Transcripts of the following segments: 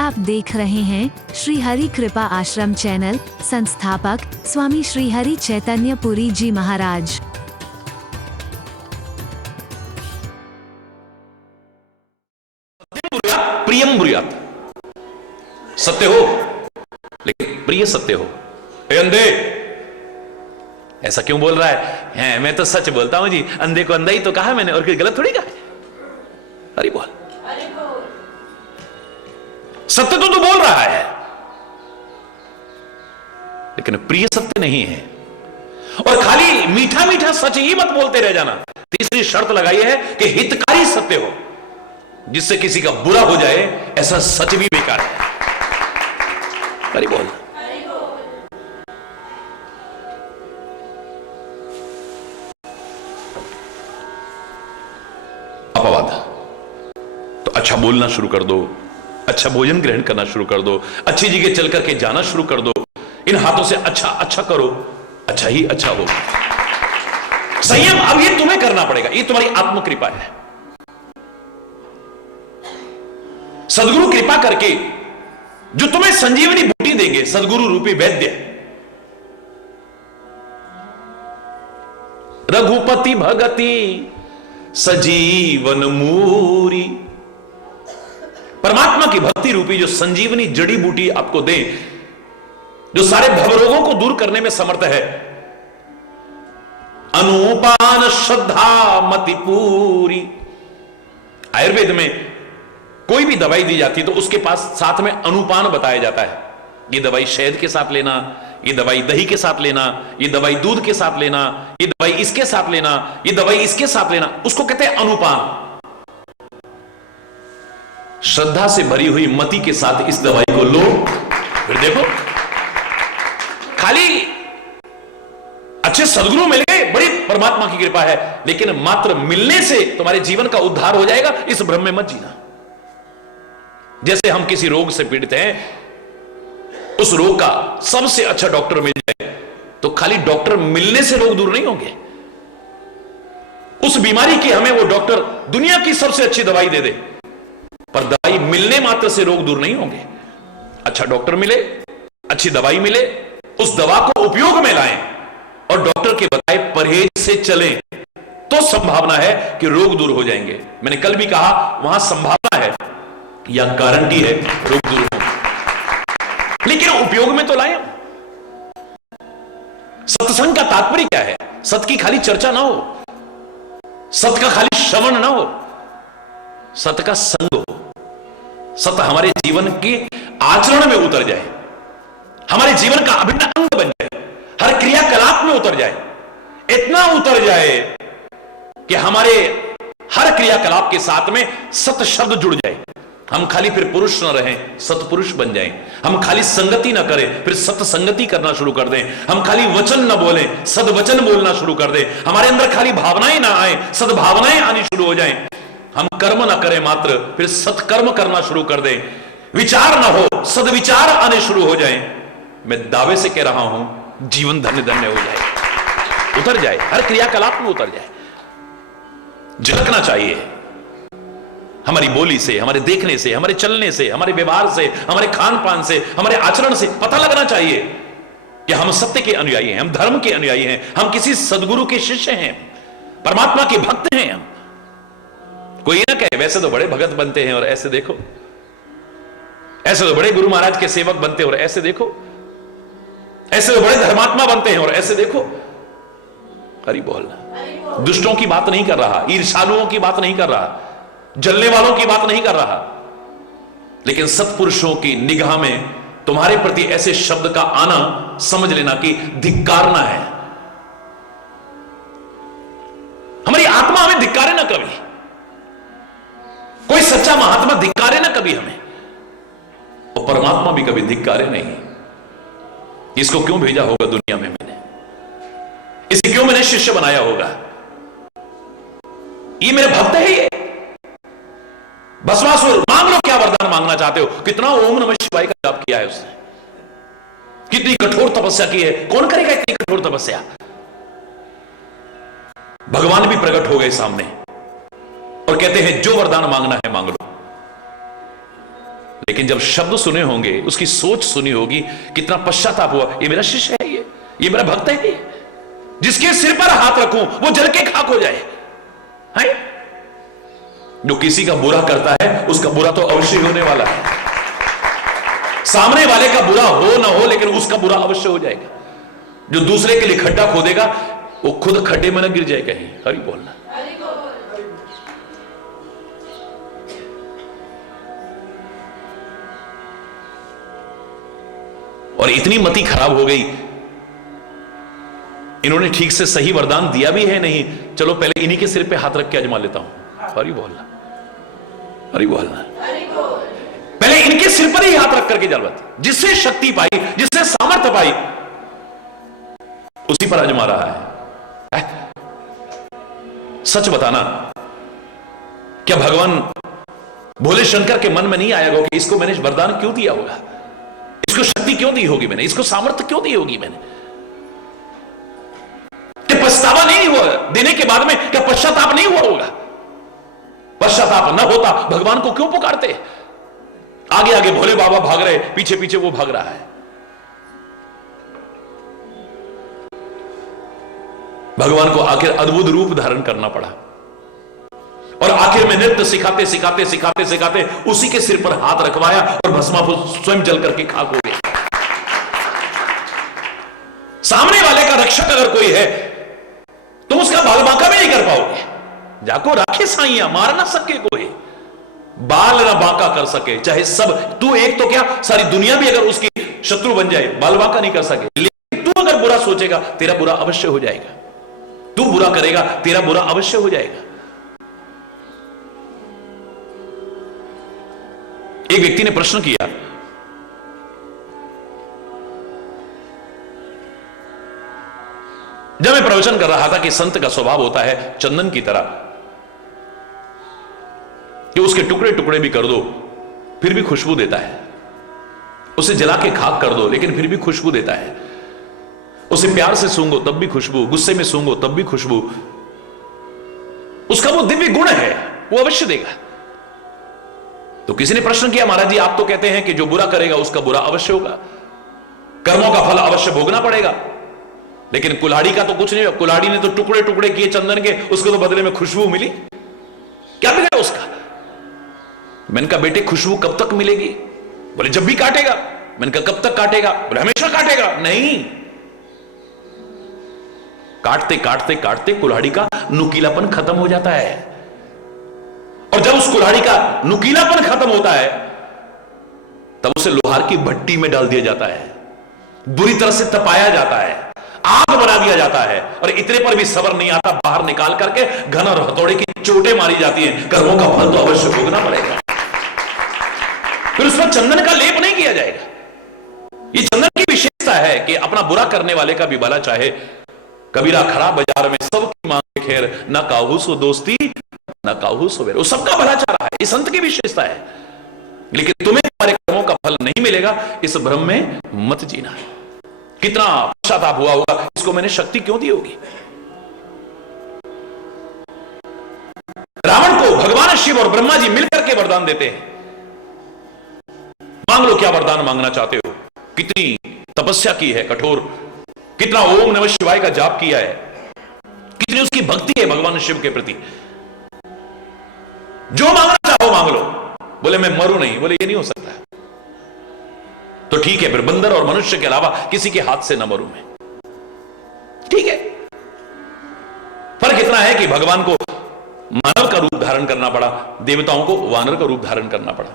आप देख रहे हैं श्री हरि कृपा आश्रम चैनल। संस्थापक स्वामी श्री हरि चैतन्य पुरी जी महाराज। प्रियम ब्रूयात, सत्य हो लेकिन प्रिय सत्य हो। ए अंधे, ऐसा क्यों बोल रहा है? मैं तो सच बोलता हूं जी। अंधे को अंधा ही तो कहा मैंने, और कोई गलत थोड़ी कहा। अरे बोल, सत्य तो तू बोल रहा है लेकिन प्रिय सत्य नहीं है। और खाली मीठा मीठा सच ही मत बोलते रह जाना। तीसरी शर्त लगाई है कि हितकारी सत्य हो, जिससे किसी का बुरा हो जाए ऐसा सच भी बेकार है। अरे बोल, अपवाद। तो अच्छा बोलना शुरू कर दो, अच्छा भोजन ग्रहण करना शुरू कर दो, अच्छी जगह चल करके जाना शुरू कर दो। इन हाथों से अच्छा अच्छा करो, अच्छा ही अच्छा हो। संयम अब ये तुम्हें करना पड़ेगा, ये तुम्हारी आत्मकृपा है। सदगुरु कृपा करके जो तुम्हें संजीवनी बूटी देंगे, सदगुरु रूपी वैद्य, रघुपति भगति सजीवन मूरी, परमात्मा की भक्ति रूपी जो संजीवनी जड़ी बूटी आपको दे, जो सारे भवरोगों को दूर करने में समर्थ है। अनुपान श्रद्धा मति पूरी। आयुर्वेद में कोई भी दवाई दी जाती है तो उसके पास साथ में अनुपान बताया जाता है। ये दवाई शहद के साथ लेना, ये दवाई दही के साथ लेना, ये दवाई दूध के साथ लेना, ये दवाई इसके साथ लेना, ये दवाई इसके साथ लेना, उसको कहते हैं अनुपान। श्रद्धा से भरी हुई मति के साथ इस दवाई को लो, फिर देखो खाली अच्छे सदगुरु मिल गए, बड़ी परमात्मा की कृपा है, लेकिन मात्र मिलने से तुम्हारे जीवन का उद्धार हो जाएगा, इस भ्रम में मत जीना। जैसे हम किसी रोग से पीड़ित हैं, उस रोग का सबसे अच्छा डॉक्टर मिल जाए तो खाली डॉक्टर मिलने से रोग दूर नहीं होंगे। उस बीमारी की हमें वो डॉक्टर दुनिया की सबसे अच्छी दवाई दे दे, पर दवाई मिलने मात्र से रोग दूर नहीं होंगे। अच्छा डॉक्टर मिले, अच्छी दवाई मिले, उस दवा को उपयोग में लाएं और डॉक्टर के बताए परहेज से चलें, तो संभावना है कि रोग दूर हो जाएंगे। मैंने कल भी कहा, वहां संभावना है या गारंटी है रोग दूर हो, लेकिन उपयोग में तो लाएं। सत्संग का तात्पर्य क्या है? सत्य की खाली चर्चा ना हो, सत्य का खाली श्रवण ना हो, सत्य का संग हो। सत्य हमारे जीवन के आचरण में उतर जाए, हमारे जीवन का अभिन्न अंग बन जाए, हर क्रियाकलाप में उतर जाए, इतना उतर जाए कि हमारे हर क्रियाकलाप के साथ में सत्य शब्द जुड़ जाए। हम खाली फिर पुरुष न रहें, सतपुरुष बन जाएं। हम खाली संगति न करें, फिर सत्य संगति करना शुरू कर दें। हम खाली वचन न बोलें, सदवचन बोलना शुरू कर दें। हमारे अंदर खाली भावनाएं ना आए, सद्भावनाएं आनी शुरू हो जाएं। हम कर्म ना करें मात्र, फिर सत्कर्म करना शुरू कर दें। विचार ना हो, सदविचार आने शुरू हो जाएं। मैं दावे से कह रहा हूं, जीवन धन्य धन्य हो जाए, उतर जाए, हर क्रियाकलाप में उतर जाए। झलकना चाहिए हमारी बोली से, हमारे देखने से, हमारे चलने से, हमारे व्यवहार से, हमारे खान पान से, हमारे आचरण से पता लगना चाहिए कि हम सत्य के अनुयायी हैं, हम धर्म के अनुयायी हैं, हम किसी सदगुरु के शिष्य हैं, परमात्मा के भक्त हैं। हम कोई ना कहे वैसे तो बड़े भगत बनते हैं और ऐसे देखो, ऐसे तो बड़े गुरु महाराज के सेवक बनते हैं और ऐसे देखो, ऐसे तो बड़े धर्मात्मा बनते हैं और ऐसे देखो। हरि बोल। दुष्टों की बात नहीं कर रहा, ईर्ष्यालुओं की बात नहीं कर रहा, जलने वालों की बात नहीं कर रहा, लेकिन सत्पुरुषों की निगाह में तुम्हारे प्रति ऐसे शब्द का आना समझ लेना कि धिक्कारना है। हमारी आत्मा हमें धिक्कारे ना कभी, कोई सच्चा महात्मा धिक्कारे ना कभी हमें, और परमात्मा भी कभी धिक्कारे नहीं। इसको क्यों भेजा होगा दुनिया में मैंने, इसे क्यों मैंने शिष्य बनाया होगा? ये मेरे भक्त है। ये भस्मासुर, मांग लो क्या वरदान मांगना चाहते हो। कितना ओम नमः शिवाय का जाप किया है उसने, कितनी कठोर तपस्या की है। कौन करेगा इतनी कठोर तपस्या? भगवान भी प्रकट हो गए सामने और कहते हैं जो वरदान मांगना है मांग लो। लेकिन जब शब्द सुने होंगे, उसकी सोच सुनी होगी, कितना पश्चाताप हुआ, ये मेरा शिष्य है, ये मेरा भक्त है, जिसके सिर पर हाथ रखूं वो जल के खाक हो जाए, है? जो किसी का बुरा करता है उसका बुरा तो अवश्य होने वाला है। सामने वाले का बुरा हो ना हो, लेकिन उसका बुरा अवश्य हो जाएगा। जो दूसरे के लिए खड्डा खोदेगा वो खुद खड्डे में न गिर जाए कहीं। हरि बोलना। और इतनी मति खराब हो गई, इन्होंने ठीक से सही वरदान दिया भी है नहीं, चलो पहले इन्हीं के सिर पे हाथ रख के आजमा लेता हूं। हरि बोलना, हरि बोलना। पहले इनके सिर पर ही हाथ रख करके जलवत, जिससे शक्ति पाई, जिससे सामर्थ्य पाई, उसी पर आजमा रहा है। सच बताना, क्या भगवान भोले शंकर के मन में नहीं आया होगा कि इसको मैंने वरदान क्यों दिया होगा, इसको शक्ति क्यों दी होगी मैंने, इसको सामर्थ्य क्यों दी होगी मैंने? क्या पछतावा नहीं हुआ देने के बाद में? क्या पश्चाताप नहीं हुआ होगा? पश्चाताप न होता भगवान को क्यों पुकारते? आगे आगे भोले बाबा भाग रहे, पीछे पीछे वो भाग रहा है। भगवान को आखिर अद्भुत रूप धारण करना पड़ा, और आखिर में नृत्य सिखाते सिखाते सिखाते सिखाते उसी के सिर पर हाथ रखवाया और भस्मासुर स्वयं जल करके खाक हो गया। सामने वाले का रक्षक अगर कोई है तुम उसका बाल बांका भी नहीं कर पाओगे। जाको राखे साइया, मार ना सके कोई, बाल ना बांका कर सके, चाहे सब तू एक तो क्या सारी दुनिया भी अगर उसकी शत्रु बन जाए, बाल बांका नहीं कर सके। लेकिन तू अगर बुरा सोचेगा तेरा बुरा अवश्य हो जाएगा, तू बुरा करेगा तेरा बुरा अवश्य हो जाएगा। एक व्यक्ति ने प्रश्न किया, जब मैं प्रवचन कर रहा था कि संत का स्वभाव होता है चंदन की तरह, कि उसके टुकड़े टुकड़े भी कर दो फिर भी खुशबू देता है, उसे जला के खाक कर दो लेकिन फिर भी खुशबू देता है, उसे प्यार से सूंघो तब भी खुशबू, गुस्से में सूंघो तब भी खुशबू, उसका वो दिव्य गुण है, वो अवश्य देगा। तो किसी ने प्रश्न किया, महाराज जी आप तो कहते हैं कि जो बुरा करेगा उसका बुरा अवश्य होगा, कर्मों का फल अवश्य भोगना पड़ेगा, लेकिन कुल्हाड़ी का तो कुछ नहीं, कुल्हाड़ी ने तो टुकड़े टुकड़े किए चंदन के, उसको तो बदले में खुशबू मिली, क्या बिगड़ा उसका? मैंने कहा बेटे खुशबू कब तक मिलेगी? बोले जब भी काटेगा। मैंने कहा कब तक काटेगा? बोले हमेशा काटेगा। नहीं, काटते काटते काटते कुल्हाड़ी का नुकीलापन खत्म हो जाता है, और जब उस कुल्हाड़ी का नुकीलापन खत्म होता है तब उसे लोहार की भट्टी में डाल दिया जाता है, बुरी तरह से तपाया जाता है, आग बना दिया जाता है, और इतने पर भी सब्र नहीं आता, बाहर निकाल करके घन और हथौड़े की चोटें मारी जाती हैं। कर्मों का फल तो अवश्य भोगना पड़ेगा। फिर उस पर चंदन का लेप नहीं किया जाएगा। ये चंदन की विशेषता है कि अपना बुरा करने वाले का भी भला चाहे। कबीरा खड़ा बाजार में सबकी मांगे खैर, ना काहू सो दोस्ती ना काहू सो बैर, वो सबका भला चाह रहा है, ये संत की विशेषता है। लेकिन तुम्हें तुम्हारे कर्मों का फल नहीं मिलेगा, इस भ्रम में मत जीना। कितना पश्चाताप हुआ होगा, इसको मैंने शक्ति क्यों दी होगी? रावण को भगवान शिव और ब्रह्मा जी मिलकर के वरदान देते हैं, मांग लो क्या वरदान मांगना चाहते हो। कितनी तपस्या की है कठोर, कितना ओम नमः शिवाय का जाप किया है, कितनी उसकी भक्ति है भगवान शिव के प्रति। जो मांगना चाहो मांग लो। बोले मैं मरूं नहीं, बोले ये नहीं हो सकता। तो ठीक है, फिर बंदर और मनुष्य के अलावा किसी के हाथ से न मरूं मैं, ठीक है। फर्क इतना है कि भगवान को मानव का रूप धारण करना पड़ा, देवताओं को वानर का रूप धारण करना पड़ा।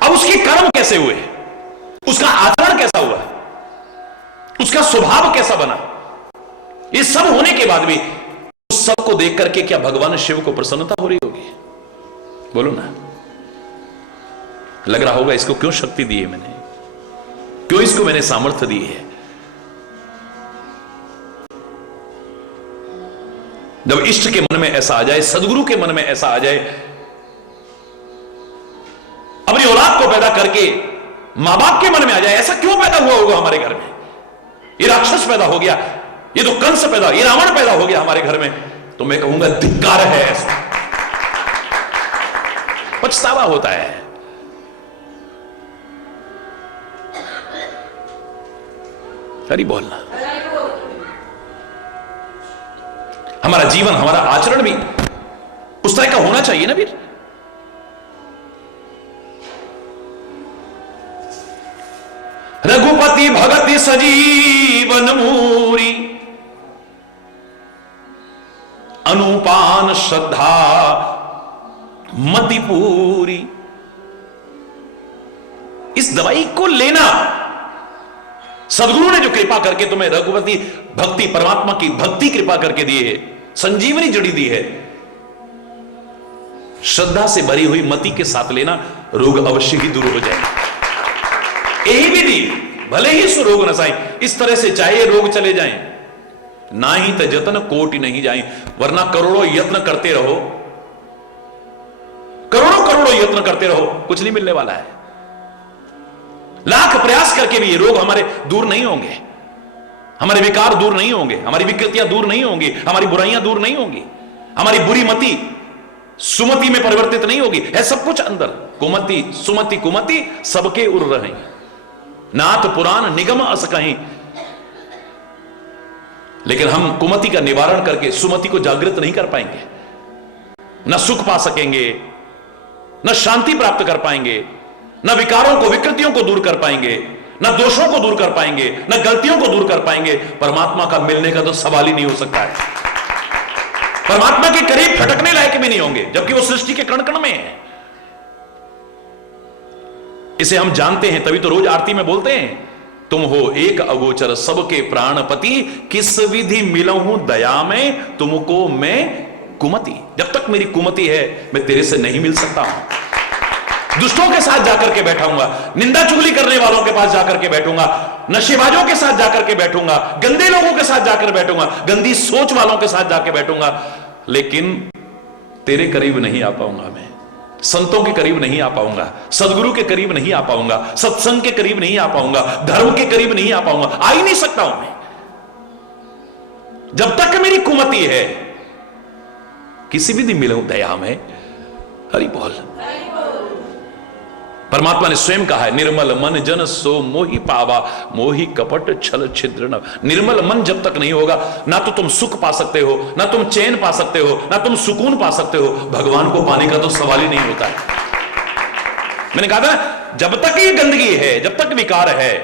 अब उसके कर्म कैसे हुए, उसका आचरण कैसा हुआ, उसका स्वभाव कैसा बना, ये सब होने के बाद भी उस सब को देख करके क्या भगवान शिव को प्रसन्नता हो रही होगी? बोलो ना। लग रहा होगा इसको क्यों शक्ति दी है मैंने, क्यों इसको मैंने सामर्थ्य दी है। जब इष्ट के मन में ऐसा आ जाए, सदगुरु के मन में ऐसा आ जाए, अपनी औलाद को पैदा करके मां बाप के मन में आ जाए, ऐसा क्यों पैदा हुआ होगा हमारे घर में? ये राक्षस पैदा हो गया, ये तो कंस पैदा, ये रावण पैदा हो गया हमारे घर में, तो मैं कहूंगा धिक्कार है ऐसा। पछतावा होता है। हरि बोलना। हमारा जीवन, हमारा आचरण भी उस तरह का होना चाहिए ना वीर। रघुपति भगति सजीवन मूरी, अनुपान श्रद्धा मति पूरी। इस दवाई को लेना, सदगुरु ने जो कृपा करके तुम्हें रघुपति भक्ति, परमात्मा की भक्ति कृपा करके दी है, संजीवनी जड़ी दी है, श्रद्धा से भरी हुई मति के साथ लेना, रोग अवश्य ही दूर हो जाएगा। यही विधि, भले ही सो रोग नसाई, इस तरह से चाहे रोग चले जाएं, ना ही तो जतन कोटि नहीं जाए, वरना करोड़ों यत्न करते रहो, करोड़ों करोड़ों यत्न करते रहो, कुछ नहीं मिलने वाला है। लाख प्रयास करके भी ये रोग हमारे दूर नहीं होंगे, हमारे विकार दूर नहीं होंगे, हमारी विकृतियां दूर नहीं होंगी, हमारी बुराइयां दूर नहीं होंगी, हमारी बुरी मति सुमति में परिवर्तित नहीं होगी। है सब कुछ अंदर, कुमति सुमति कुमति सबके उर रहे, नाथ पुराण निगम अस कहीं। लेकिन हम कुमति का निवारण करके सुमति को जागृत नहीं कर पाएंगे, न सुख पा सकेंगे, न शांति प्राप्त कर पाएंगे, न विकारों को, विकृतियों को दूर कर पाएंगे, न दोषों को दूर कर पाएंगे, न गलतियों को दूर कर पाएंगे। परमात्मा का मिलने का तो सवाल ही नहीं हो सकता है। परमात्मा के करीब फटकने लायक भी नहीं होंगे, जबकि वो सृष्टि के कण कण में है। इसे हम जानते हैं, तभी तो रोज आरती में बोलते हैं, तुम हो एक अगोचर सबके प्राणपति, किस विधि मिलऊं दया में तुमको मैं कुमति। जब तक मेरी कुमति है, मैं तेरे से नहीं मिल सकता हूं। दुष्टों के साथ जाकर के बैठाऊंगा, निंदा चुगली करने वालों के पास जाकर के बैठूंगा, नशेबाजों के साथ जाकर के बैठूंगा, गंदे लोगों के साथ जाकर बैठूंगा, गंदी सोच वालों के साथ जाकर बैठूंगा, लेकिन तेरे करीब नहीं आ पाऊंगा। मैं संतों के करीब नहीं आ पाऊंगा, सदगुरु के करीब नहीं आ पाऊंगा, सत्संग के करीब नहीं आ पाऊंगा, धर्म के करीब नहीं आ पाऊंगा, आ ही नहीं सकता हूं मैं। जब तक मेरी कुमति है, किसी भी दिन मिलूं दया में। हरि बोल। परमात्मा ने स्वयं कहा है, निर्मल मन जन सो मोहि पावा, मोहि कपट छल छिद्र न। निर्मल मन जब तक नहीं होगा, ना तो तुम सुख पा सकते हो, ना तुम चैन पा सकते हो, ना तुम सुकून पा सकते हो। भगवान को पाने का तो सवाल ही नहीं होता है। मैंने कहा था, जब तक ये गंदगी है, जब तक विकार है,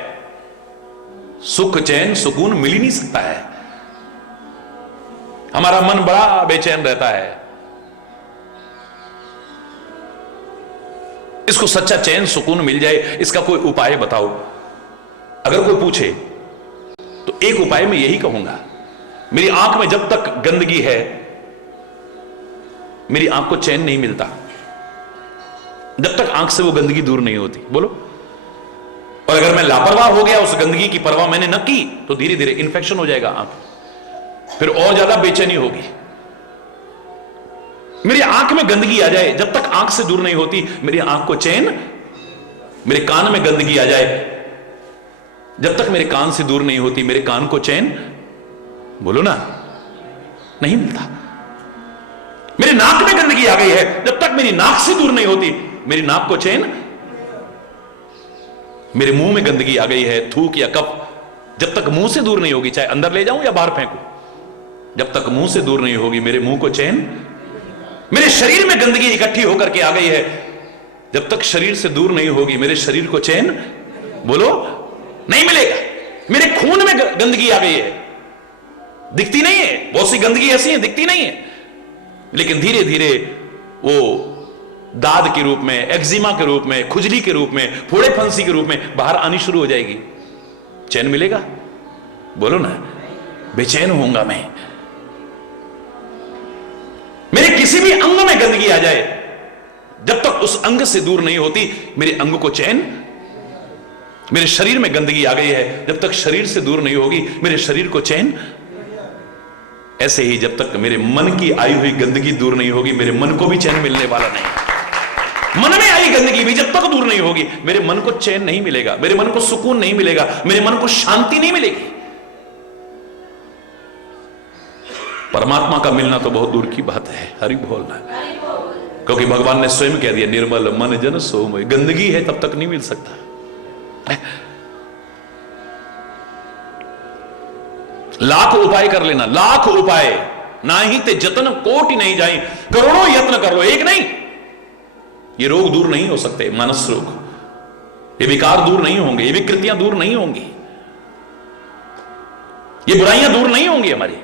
सुख चैन सुकून मिल ही नहीं सकता है। हमारा मन बड़ा बेचैन रहता है। इसको सच्चा चैन सुकून मिल जाए, इसका कोई उपाय बताओ। अगर कोई पूछे तो एक उपाय मैं यही कहूंगा, मेरी आंख में जब तक गंदगी है, मेरी आंख को चैन नहीं मिलता, जब तक आंख से वो गंदगी दूर नहीं होती। बोलो। और अगर मैं लापरवाह हो गया, उस गंदगी की परवाह मैंने न की, तो धीरे धीरे इंफेक्शन हो जाएगा आंख, फिर और ज्यादा बेचैनी होगी। मेरी आंख में गंदगी आ जाए, जब तक आंख से दूर नहीं होती मेरी आंख को चैन, मेरे कान में गंदगी आ जाए, जब तक मेरे कान से दूर नहीं होती मेरे कान को चैन, बोलो ना, नहीं मिलता। मेरे नाक में गंदगी आ गई है, जब तक मेरी नाक से दूर नहीं होती मेरी नाक को चैन। मेरे मुंह में गंदगी आ गई है, थूक या कफ, जब तक मुंह से दूर नहीं होगी, चाहे अंदर ले जाऊं या बाहर फेंकूं, जब तक मुंह से दूर नहीं होगी मेरे मुंह को चैन। मेरे शरीर में गंदगी इकट्ठी होकर के आ गई है, जब तक शरीर से दूर नहीं होगी मेरे शरीर को चैन, बोलो, नहीं मिलेगा। मेरे खून में गंदगी आ गई है, दिखती नहीं है, बहुत सी गंदगी ऐसी है दिखती नहीं है, लेकिन धीरे धीरे वो दाद के रूप में, एक्जिमा के रूप में, खुजली के रूप में, फोड़े फंसी के रूप में बाहर आनी शुरू हो जाएगी। चैन मिलेगा? बोलो ना, बेचैन होऊंगा मैं। मेरे किसी भी अंग में गंदगी आ जाए, जब तक उस अंग से दूर नहीं होती मेरे अंग को चैन। मेरे शरीर में गंदगी आ गई है, जब तक शरीर से दूर नहीं होगी मेरे शरीर को चैन। ऐसे ही जब तक मेरे मन की आई हुई गंदगी दूर नहीं होगी मेरे मन को भी चैन मिलने वाला नहीं। मन में आई गंदगी भी जब तक दूर नहीं होगी मेरे मन को चैन नहीं मिलेगा, मेरे मन को सुकून नहीं मिलेगा, मेरे मन को शांति नहीं मिलेगी। परमात्मा का मिलना तो बहुत दूर की बात है। हरि बोलना। क्योंकि भगवान ने स्वयं कह दिया, निर्मल मन जन सोमय। गंदगी है तब तक नहीं मिल सकता। लाख उपाय कर लेना, लाख उपाय ना ही ते जतन कोटि नहीं जाए, करोड़ों यत्न कर लो, एक नहीं। ये रोग दूर नहीं हो सकते, मानस रोग, ये विकार दूर नहीं होंगे, ये विकृतियां दूर नहीं होंगी, ये बुराइयां दूर नहीं होंगी हमारी,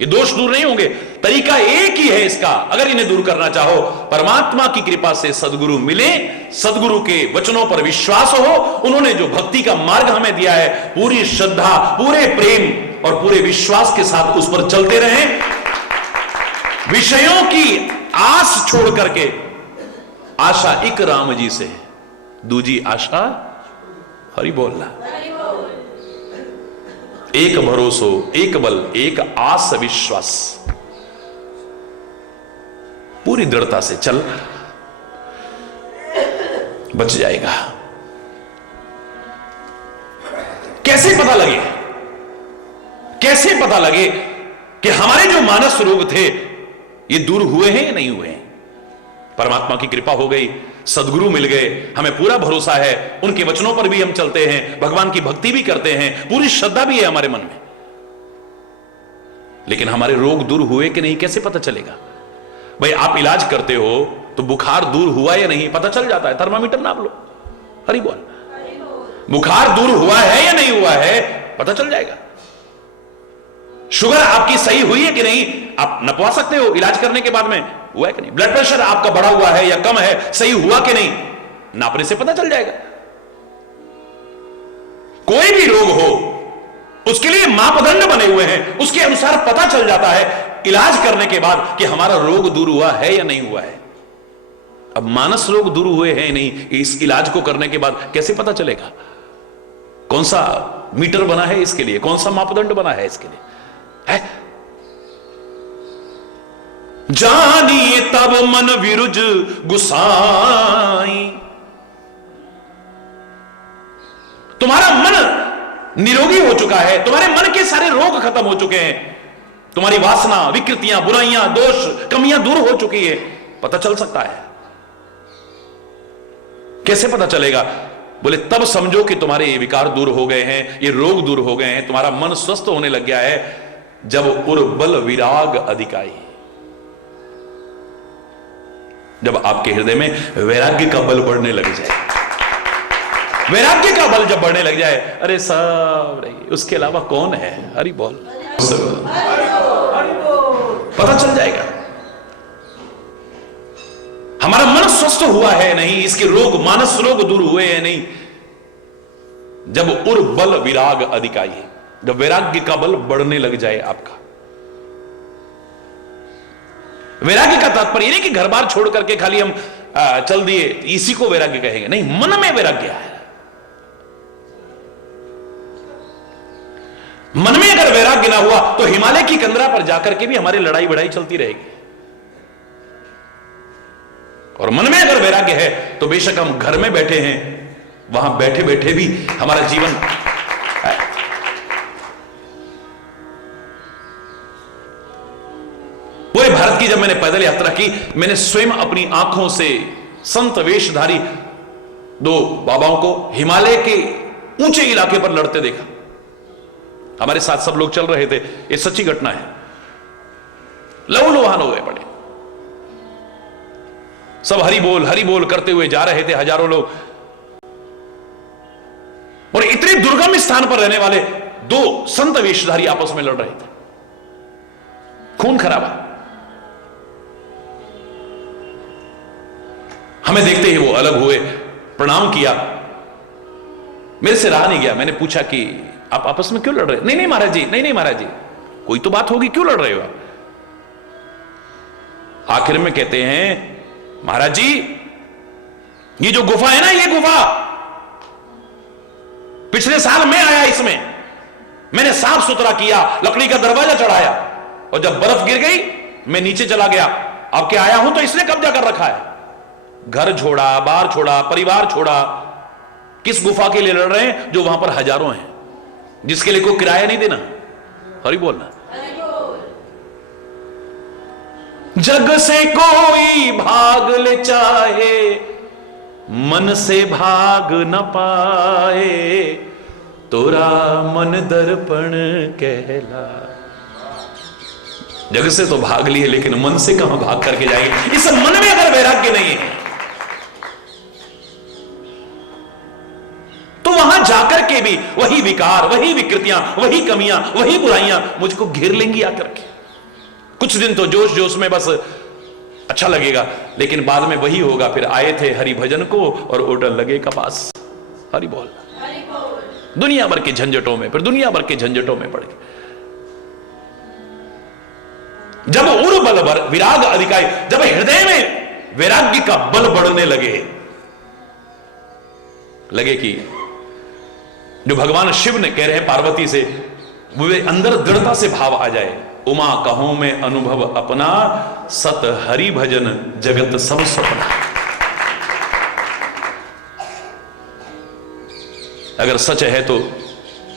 ये दोष दूर नहीं होंगे। तरीका एक ही है इसका, अगर इन्हें दूर करना चाहो, परमात्मा की कृपा से सदगुरु मिले, सदगुरु के वचनों पर विश्वास हो, उन्होंने जो भक्ति का मार्ग हमें दिया है, पूरी श्रद्धा, पूरे प्रेम और पूरे विश्वास के साथ उस पर चलते रहें। विषयों की आस छोड़ करके आशा एक राम जी से, दूजी आशा हरि बोलना, एक भरोसो, एक बल, एक आस विश्वास, पूरी दृढ़ता से चल, बच जाएगा। कैसे पता लगे, कैसे पता लगे कि हमारे जो मानस रोग थे ये दूर हुए हैं या नहीं हुए हैं? परमात्मा की कृपा हो गई, सदगुरु मिल गए, हमें पूरा भरोसा है, उनके वचनों पर भी हम चलते हैं, भगवान की भक्ति भी करते हैं, पूरी श्रद्धा भी है हमारे मन में, लेकिन हमारे रोग दूर हुए कि नहीं कैसे पता चलेगा? भाई आप इलाज करते हो तो बुखार दूर हुआ या नहीं पता चल जाता है, थर्मामीटर नाप लो, हरि बोल। बुखार दूर हुआ है या नहीं हुआ है पता चल जाएगा। शुगर आपकी सही हुई है कि नहीं आप नपवा सकते हो इलाज करने के बाद में, हुआ है कि नहीं। ब्लड प्रेशर आपका बढ़ा हुआ है या कम है, सही हुआ कि नहीं, नापने से पता चल जाएगा। कोई भी रोग हो उसके लिए मापदंड बने हुए हैं, उसके अनुसार पता चल जाता है इलाज करने के बाद कि हमारा रोग दूर हुआ है या नहीं हुआ है। अब मानस रोग दूर हुए हैं नहीं, इस इलाज को करने के बाद कैसे पता चलेगा? कौन सा मीटर बना है इसके लिए, कौन सा मापदंड बना है इसके लिए है? जानिए तब मन विरुज गुसाई, तुम्हारा मन निरोगी हो चुका है, तुम्हारे मन के सारे रोग खत्म हो चुके हैं, तुम्हारी वासना, विकृतियां, बुराइयां, दोष, कमियां दूर हो चुकी है, पता चल सकता है। कैसे पता चलेगा? बोले तब समझो कि तुम्हारे ये विकार दूर हो गए हैं, ये रोग दूर हो गए हैं, तुम्हारा मन स्वस्थ होने लग गया है, जब उर्बल विराग अधिकाई, जब आपके हृदय में वैराग्य का बल बढ़ने लग जाए। वैराग्य का बल जब बढ़ने लग जाए, अरे सब रही, उसके अलावा कौन है, हरि बोल, पता चल जाएगा हमारा मन स्वस्थ हुआ है नहीं, इसके रोग, मानस रोग दूर हुए हैं नहीं, जब उर्बल विराग अधिकाई है, जब वैराग्य का बल बढ़ने लग जाए आपका। वैराग्य का तात्पर्य नहीं कि घर बार छोड़ करके खाली हम चल दिए, इसी को वैराग्य कहेंगे, नहीं, मन में वैराग्य है। मन में अगर वैराग्य ना हुआ तो हिमालय की कंदरा पर जाकर के भी हमारी लड़ाई बढ़ाई चलती रहेगी, और मन में अगर वैराग्य है तो बेशक हम घर में बैठे हैं, वहां बैठे बैठे भी हमारा जीवन पूरे भारत की जब मैंने पैदल यात्रा की, मैंने स्वयं अपनी आंखों से संत वेशधारी दो बाबाओं को हिमालय के ऊंचे इलाके पर लड़ते देखा। हमारे साथ सब लोग चल रहे थे, ये सच्ची घटना है, लहूलुहान हो गए पड़े, सब हरि बोल करते हुए जा रहे थे, हजारों लोग, और इतने दुर्गम स्थान पर रहने वाले दो संत वेशधारी आपस में लड़ रहे थे, खून खराबा। हमें देखते ही वो अलग हुए, प्रणाम किया, मेरे से रहा नहीं गया, मैंने पूछा कि आप आपस में क्यों लड़ रहे? नहीं महाराज जी, नहीं महाराज जी, कोई तो बात होगी, क्यों लड़ रहे हो आप? आखिर में कहते हैं, महाराज जी ये जो गुफा है ना, ये गुफा पिछले साल मैं आया, इसमें मैंने साफ सुथरा किया, लकड़ी का दरवाजा चढ़ाया, और जब बर्फ गिर गई मैं नीचे चला गया, अब क्या आया हूं तो इसने कब्जा कर रखा है, घर छोड़ा, बार छोड़ा, परिवार छोड़ा। किस गुफा के लिए लड़ रहे हैं? जो वहां पर हजारों हैं, जिसके लिए कोई किराया नहीं देना, हरि बोलना। जग से कोई भाग ले चाहे, मन से भाग न पाए, तोरा मन दर्पण कहला। जग से तो भाग लिए, लेकिन मन से कहां भाग करके जाएंगे। इस मन में अगर वैराग्य नहीं है तो वहां जाकर के भी वही विकार, वही विकृतियां, वही कमियां, वही बुराइयां मुझको घेर लेंगी आकर के। कुछ दिन तो जोश जोश में बस अच्छा लगेगा, लेकिन बाद में वही होगा। फिर आए थे हरि भजन को और ओडल लगे कपास। हरि बोल। दुनिया भर के झंझटों में, फिर दुनिया भर के झंझटों में पड़ गए। जब उर बल भर विराग अधिकाई, जब हृदय में वैराग्य का बल बढ़ने लगे कि जो भगवान शिव ने कह रहे हैं पार्वती से, वे अंदर दृढ़ता से भाव आ जाए। उमा कहूं में अनुभव अपना, सत हरि भजन जगत सब सपना। अगर सच है तो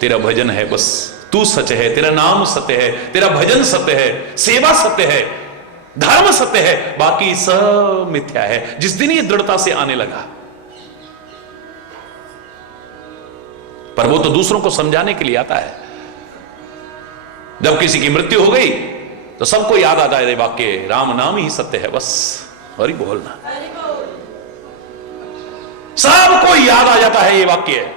तेरा भजन है, बस तू सच है, तेरा नाम सत्य है, तेरा भजन सत्य है, सेवा सत्य है, धर्म सत्य है, बाकी सब मिथ्या है। जिस दिन ये दृढ़ता से आने लगा, पर वो तो दूसरों को समझाने के लिए आता है। जब किसी की मृत्यु हो गई तो सबको याद आता है वाक्य, राम नाम ही सत्य है, बस हरि बोलना। सबको याद आ जाता है ये वाक्य,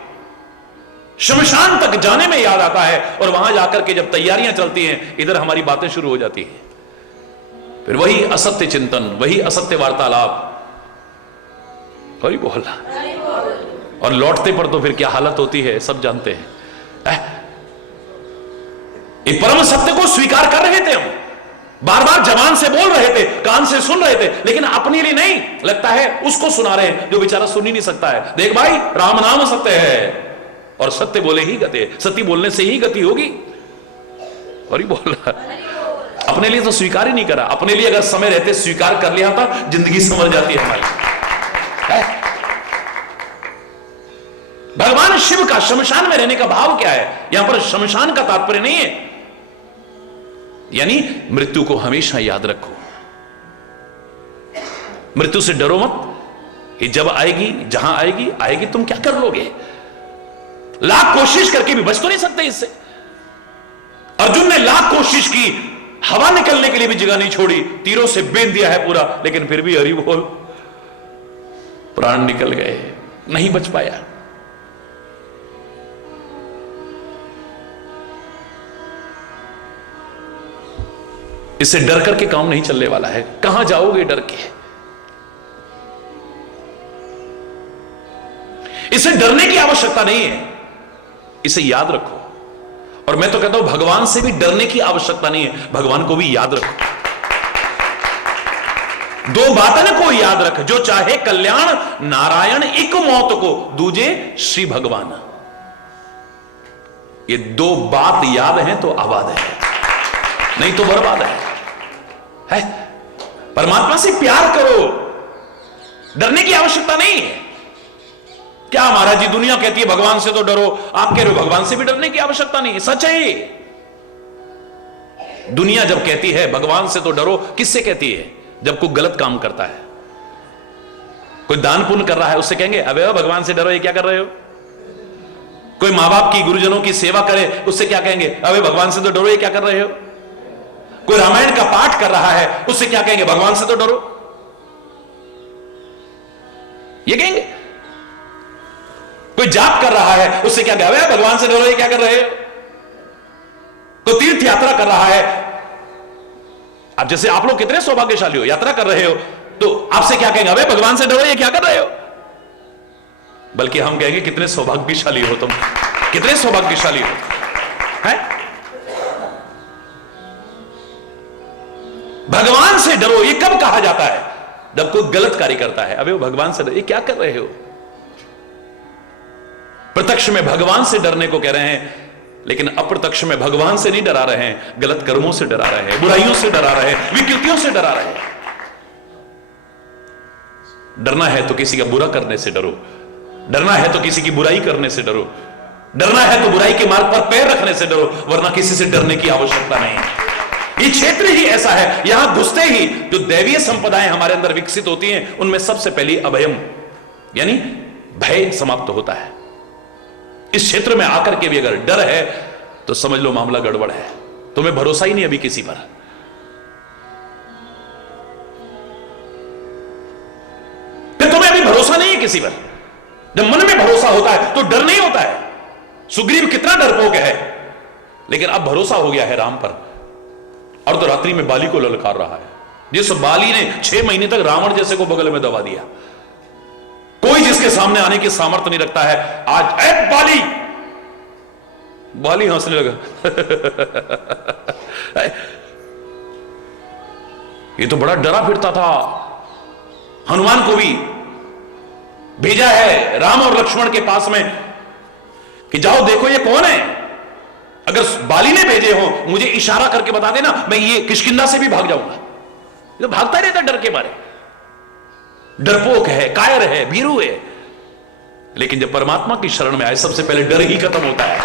शमशान तक जाने में याद आता है। और वहां जाकर के जब तैयारियां चलती हैं, इधर हमारी बातें शुरू हो जाती हैं। फिर वही असत्य चिंतन, वही असत्य वार्तालाप, हरि बोलना। और लौटते पर तो फिर क्या हालत होती है सब जानते हैं। ये परम सत्य को स्वीकार कर रहे थे हम, बार बार जबान से बोल रहे थे, कान से सुन रहे थे, लेकिन अपने लिए नहीं, लगता है उसको सुना रहे हैं जो बेचारा सुन ही नहीं सकता है। देख भाई, राम नाम सत्य है और सत्य बोले ही गति है, सत्य बोलने से ही गति होगी। और ही बोल रहा, अपने लिए तो स्वीकार ही नहीं करा। अपने लिए अगर समय रहते स्वीकार कर लिया था, जिंदगी समझ जाती है हमारी। भगवान शिव का शमशान में रहने का भाव क्या है? यहां पर शमशान का तात्पर्य नहीं है, यानी मृत्यु को हमेशा याद रखो, मृत्यु से डरो मत। ये जब आएगी, जहां आएगी आएगी, तुम क्या कर लोगे? लाख कोशिश करके भी बच तो नहीं सकते इससे। अर्जुन ने लाख कोशिश की, हवा निकलने के लिए भी जगह नहीं छोड़ी, तीरों से बेंध दिया है पूरा, लेकिन फिर भी हरि बोल, प्राण निकल गए, नहीं बच पाया। इससे डर करके काम नहीं चलने वाला है। कहां जाओगे डर के? इसे डरने की आवश्यकता नहीं है, इसे याद रखो। और मैं तो कहता हूं भगवान से भी डरने की आवश्यकता नहीं है, भगवान को भी याद रखो। दो बातन को याद रख, जो चाहे कल्याण नारायण एक मौत को, दूजे श्री भगवान। ये दो बात याद है तो आबाद है, नहीं तो बर्बाद है। परमात्मा से प्यार करो, डरने की आवश्यकता नहीं है। क्या महाराज जी दुनिया कहती है भगवान से तो डरो, आप कह रहे हो भगवान से भी डरने की आवश्यकता नहीं है। सच है, दुनिया जब कहती है भगवान से तो डरो, किससे कहती है? जब कोई गलत काम करता है, कोई दान पुण्य कर रहा है, उससे कहेंगे अबे भगवान से डरो, ये क्या कर रहे हो? कोई मां बाप की, गुरुजनों की सेवा करे, उससे क्या कहेंगे? अबे भगवान से तो डरो, ये क्या कर रहे हो? कोई रामायण का पाठ कर रहा है, उससे क्या कहेंगे? भगवान से तो डरो, ये कहेंगे। कोई जाप कर रहा है, उससे क्या कहेंगे? भगवान से डरो, ये क्या कर रहे हो? कोई तीर्थ यात्रा कर रहा है, अब जैसे आप लोग कितने सौभाग्यशाली हो, यात्रा कर रहे हो, तो आपसे क्या कहेंगे? अबे भगवान से डरो, ये क्या कर रहे हो? बल्कि हम कहेंगे कितने सौभाग्यशाली हो तुम, कितने सौभाग्यशाली हो। है? भगवान से डरो, ये कब कहा जाता है? जब कोई गलत कार्य करता है, अबे वो भगवान से डरो, ये क्या कर रहे हो? प्रत्यक्ष में भगवान से डरने को कह रहे हैं, लेकिन अप्रत्यक्ष में भगवान से नहीं डरा रहे हैं, गलत कर्मों से डरा रहे हैं, बुराइयों से डरा रहे हैं, विकृतियों से डरा रहे हैं। डरना है तो किसी का बुरा करने से डरो, डरना है तो किसी की बुराई करने से डरो, डरना है तो बुराई के मार्ग पर पैर रखने से डरो, वरना किसी से डरने की आवश्यकता नहीं है। ये क्षेत्र ही ऐसा है, यहां घुसते ही जो दैवीय संपदाएं हमारे अंदर विकसित होती हैं, उनमें सबसे पहली अभयम यानी भय समाप्त होता है। इस क्षेत्र में आकर के भी अगर डर है तो समझ लो मामला गड़बड़ है, तुम्हें भरोसा ही नहीं अभी किसी पर। फिर तुम्हें अभी भरोसा नहीं है किसी पर। जब मन में भरोसा होता है तो डर नहीं होता है। सुग्रीव कितना डरपोक है, लेकिन अब भरोसा हो गया है राम पर। और तो रात्रि में बाली को ललकार रहा है, जिस बाली ने 6 महीने तक रावण जैसे को बगल में दबा दिया, कोई जिसके सामने आने की सामर्थ्य नहीं रखता है, आज ए बाली, बाली हंसने लगा ये तो बड़ा डरा फिरता था। हनुमान को भी भेजा है राम और लक्ष्मण के पास में कि जाओ देखो ये कौन है। अगर बाली ने भेजे हो मुझे इशारा करके बता देना, मैं ये किष्किंधा से भी भाग जाऊंगा। तो भागता ही रहता डर के मारे, डरपोक है, कायर है, भीरू है। लेकिन जब परमात्मा की शरण में आए सबसे पहले डर ही खत्म होता है।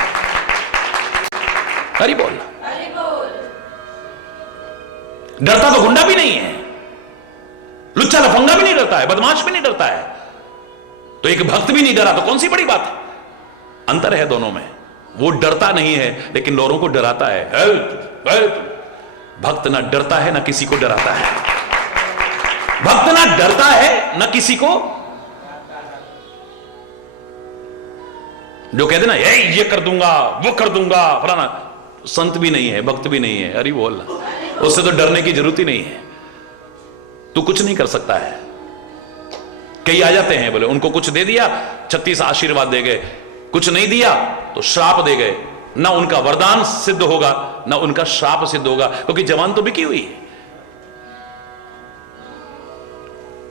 हरि बोल। डरता तो गुंडा भी नहीं है, लुच्चा लफंगा भी नहीं डरता है, बदमाश भी नहीं डरता है, तो एक भक्त भी नहीं डरा तो कौन सी बड़ी बात है। अंतर है दोनों में। वो डरता नहीं है लेकिन लोगों को डराता है। भक्त ना डरता है ना किसी को डराता है। भक्त ना डरता है ना किसी को, जो कहते ना ये कर दूंगा वो कर दूंगा फलाना, संत भी नहीं है, भक्त भी नहीं है। अरे बोलना, उससे तो डरने की जरूरत ही नहीं है। तू कुछ नहीं कर सकता है। कई आ जाते हैं बोले उनको कुछ दे दिया 36 आशीर्वाद दे गए, कुछ नहीं दिया तो श्राप दे गए। ना उनका वरदान सिद्ध होगा ना उनका श्राप सिद्ध होगा, क्योंकि जवान तो बिकी हुई है,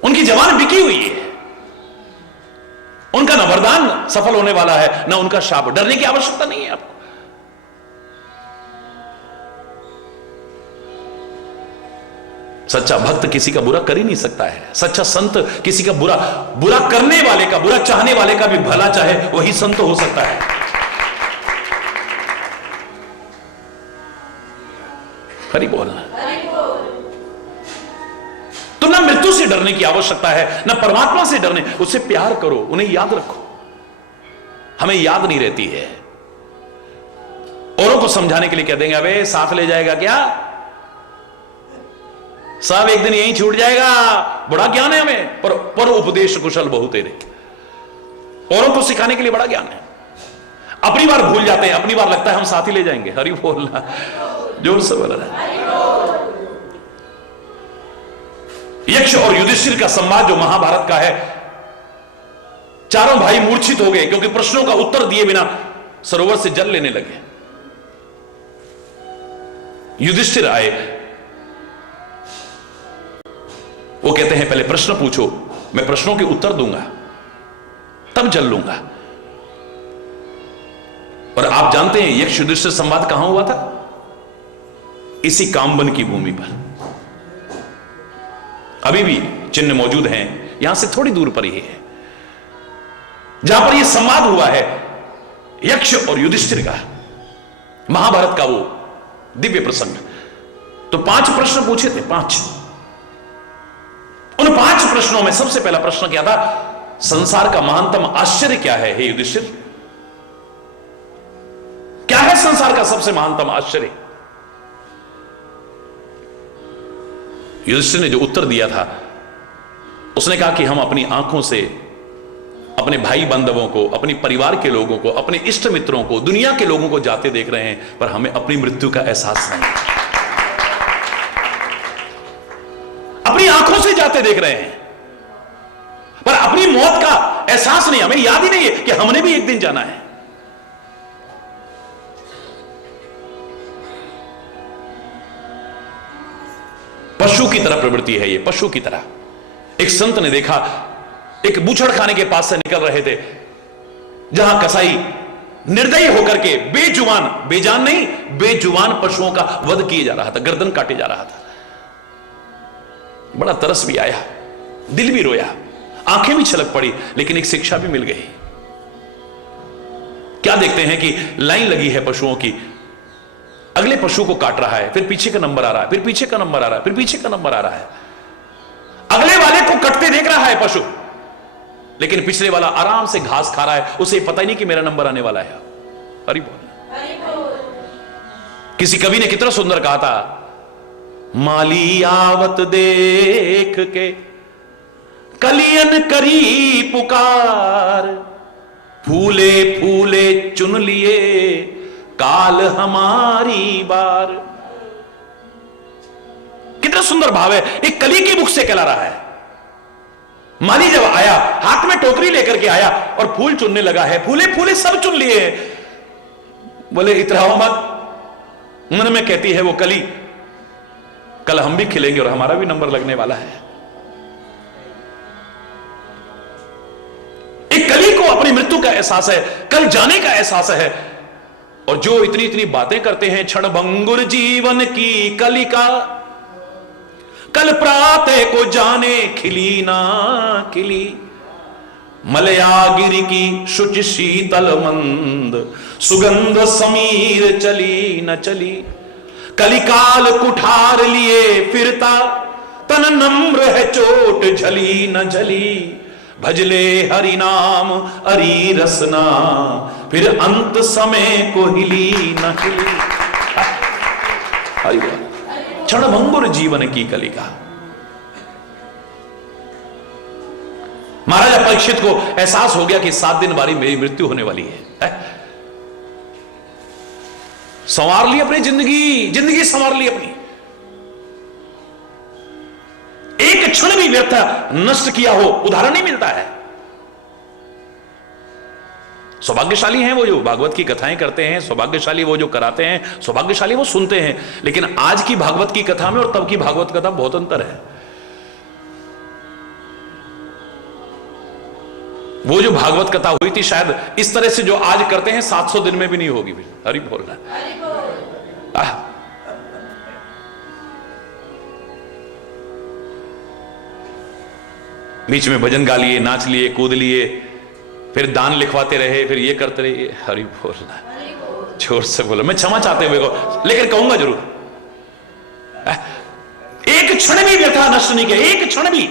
उनकी जवान बिकी हुई है। उनका ना वरदान सफल होने वाला है ना उनका श्राप। डरने की आवश्यकता नहीं है आपको। सच्चा भक्त किसी का बुरा कर ही नहीं सकता है। सच्चा संत किसी का बुरा करने वाले का, बुरा चाहने वाले का भी भला चाहे, वही संत हो सकता है। हरि बोलना। तो ना मृत्यु से डरने की आवश्यकता है ना परमात्मा से डरने। उससे प्यार करो, उन्हें याद रखो। हमें याद नहीं रहती है। औरों को समझाने के लिए कह देंगे अबे साथ ले जाएगा क्या, सब एक दिन यहीं छूट जाएगा, बड़ा ज्ञान है हमें। पर उपदेश कुशल बहु तेरे। औरों को सिखाने के लिए बड़ा ज्ञान है। अपनी बार भूल जाते हैं, अपनी बार लगता है हम साथ ही ले जाएंगे। हरि बोलना, जोर से बोल रहा है। यक्ष और युधिष्ठिर का संवाद जो महाभारत का है, चारों भाई मूर्छित हो गए क्योंकि प्रश्नों का उत्तर दिए बिना सरोवर से जल लेने लगे। युधिष्ठिर आए, वो कहते हैं पहले प्रश्न पूछो, मैं प्रश्नों के उत्तर दूंगा तब जल लूंगा। और आप जानते हैं यक्ष युधिष्ठिर संवाद कहां हुआ था? इसी कामबन की भूमि पर। अभी भी चिन्ह मौजूद हैं, यहां से थोड़ी दूर पर ही है जहां पर यह संवाद हुआ है यक्ष और युधिष्ठिर का, महाभारत का वो दिव्य प्रसंग। तो 5 प्रश्न पूछे थे, 5। उन 5 प्रश्नों में सबसे पहला प्रश्न क्या था? संसार का महानतम आश्चर्य क्या है हे युधिष्ठिर? क्या है संसार का सबसे महानतम आश्चर्य? युधिष्ठिर ने जो उत्तर दिया था, उसने कहा कि हम अपनी आंखों से अपने भाई बांधवों को, अपने परिवार के लोगों को, अपने इष्ट मित्रों को, दुनिया के लोगों को जाते देख रहे हैं, पर हमें अपनी मृत्यु का एहसास नहीं। अपनी आंखों से जाते देख रहे हैं पर अपनी मौत का एहसास नहीं, हमें याद ही नहीं है कि हमने भी एक दिन जाना है। पशु की तरह प्रवृत्ति है ये, पशु की तरह। एक संत ने देखा, एक बूचड़ खाने के पास से निकल रहे थे जहां कसाई निर्दयी होकर के बेजुबान, बेजान नहीं, बेजुबान पशुओं का वध किए जा रहा था, गर्दन काटे जा रहा था। बड़ा तरस भी आया, दिल भी रोया, आंखें भी छलक पड़ी, लेकिन एक शिक्षा भी मिल गई। क्या देखते हैं कि लाइन लगी है पशुओं की, अगले पशु को काट रहा है, फिर पीछे का नंबर आ रहा है, फिर पीछे का नंबर आ रहा है, फिर पीछे का नंबर आ रहा है। अगले वाले को कटते देख रहा है पशु, लेकिन पिछले वाला आराम से घास खा रहा है, उसे पता ही नहीं कि मेरा नंबर आने वाला है। हरि बोल। किसी कवि ने कितना सुंदर कहा था, माली आवत देख के कलियन करी पुकार, फूले फूले चुन लिए काल हमारी बार। कितना सुंदर भाव है, एक कली की मुख से कहला रहा है। माली जब आया, हाथ में टोकरी लेकर के आया और फूल चुनने लगा है, फूले फूले सब चुन लिए। बोले इतराओ मत, मन में कहती है वो कली, कल हम भी खिलेंगे और हमारा भी नंबर लगने वाला है। एक कली को अपनी मृत्यु का एहसास है, कल जाने का एहसास है। और जो इतनी इतनी बातें करते हैं, क्षण भंगुर जीवन की कलिका, कल प्रातः को जाने खिली ना खिली, मलयागिरी की शुचि शीतल मंद, सुगंध समीर चली न चली, कलिकाल कुठार लिए फिरता, तन नम्र है चोट झली न झली, भजले हरि नाम हरि रसना, फिर अंत समय को हिली न हिली। क्षण भंगुर जीवन की कलिका। महाराजा परीक्षित को एहसास हो गया कि 7 दिन बाद मेरी मृत्यु होने वाली है। संवार ली अपनी जिंदगी, जिंदगी संवार ली अपनी। एक क्षण भी व्यर्थ नष्ट किया हो उदाहरण नहीं मिलता है। सौभाग्यशाली हैं वो जो भागवत की कथाएं करते हैं, सौभाग्यशाली वो जो कराते हैं, सौभाग्यशाली वो सुनते हैं। लेकिन आज की भागवत की कथा में और तब की भागवत कथा बहुत अंतर है। वो जो भागवत कथा हुई थी शायद इस तरह से जो आज करते हैं 700 दिन में भी नहीं होगी। हरि बोल रहा। बीच में भजन गा लिए, नाच लिए, कूद लिए, फिर दान लिखवाते रहे, फिर ये करते रहे। हरि बोलना, जोर से बोलो। मैं क्षमा चाहते हुए को, लेकिन कहूंगा जरूर, एक क्षण भी व्यथा नष्ट नहीं किया, एक क्षण भी।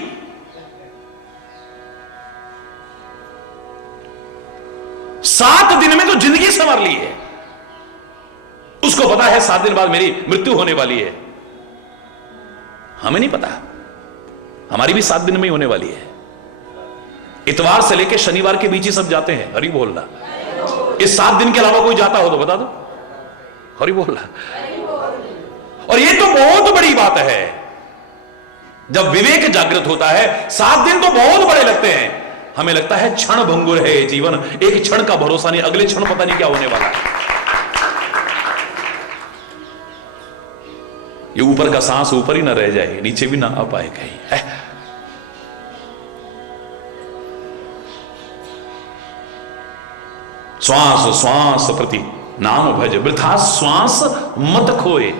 सात दिन में तो जिंदगी संवार ली है। उसको पता है 7 दिन बाद मेरी मृत्यु होने वाली है। हमें नहीं पता, हमारी भी 7 दिन में ही होने वाली है। इतवार से लेकर शनिवार के बीच ही सब जाते हैं। हरि बोलना। इस 7 दिन के अलावा कोई जाता हो तो बता दो। हरि बोलना। और ये तो बहुत बड़ी बात है। जब विवेक जागृत होता है, 7 दिन तो बहुत बड़े लगते हैं। हमें लगता है क्षण भंगुर है जीवन, एक क्षण का भरोसा नहीं, अगले क्षण पता नहीं क्या होने वाला है। ये ऊपर का सांस ऊपर ही ना रह जाए, नीचे भी ना आ पाए कहीं है। श्वास श्वास प्रति नाम भज, वृथा श्वास मत खोए,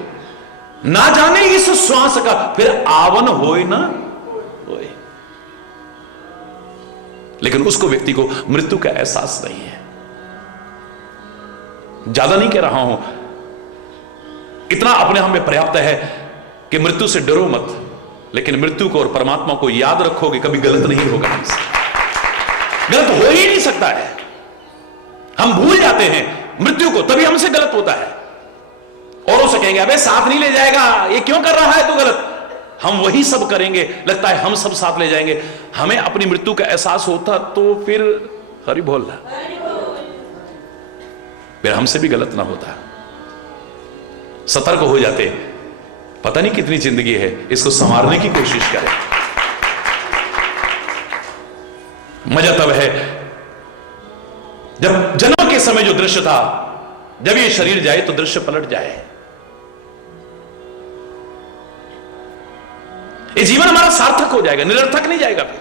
ना जाने इस श्वास का फिर आवन होए ना होए। लेकिन उसको व्यक्ति को मृत्यु का एहसास नहीं है। ज्यादा नहीं कह रहा हूं, इतना अपने हम में पर्याप्त है कि मृत्यु से डरो मत, लेकिन मृत्यु को और परमात्मा को याद रखोगे, कभी गलत नहीं होगा हमसे। गलत हो ही नहीं सकता है। हम भूल जाते हैं मृत्यु को, तभी हमसे गलत होता है। औरों से कहेंगे अबे साथ नहीं ले जाएगा, ये क्यों कर रहा है तू गलत। हम वही सब करेंगे, लगता है हम सब साथ ले जाएंगे। हमें अपनी मृत्यु का एहसास होता तो फिर हरि बोलना, फिर हमसे भी गलत ना होता। सतर्क हो जाते, पता नहीं कितनी जिंदगी है, इसको संवारने की कोशिश करें। मजा तब है जब जन्म के समय जो दृश्य था, जब ये शरीर जाए तो दृश्य पलट जाए। ये जीवन हमारा सार्थक हो जाएगा, निरर्थक नहीं जाएगा। फिर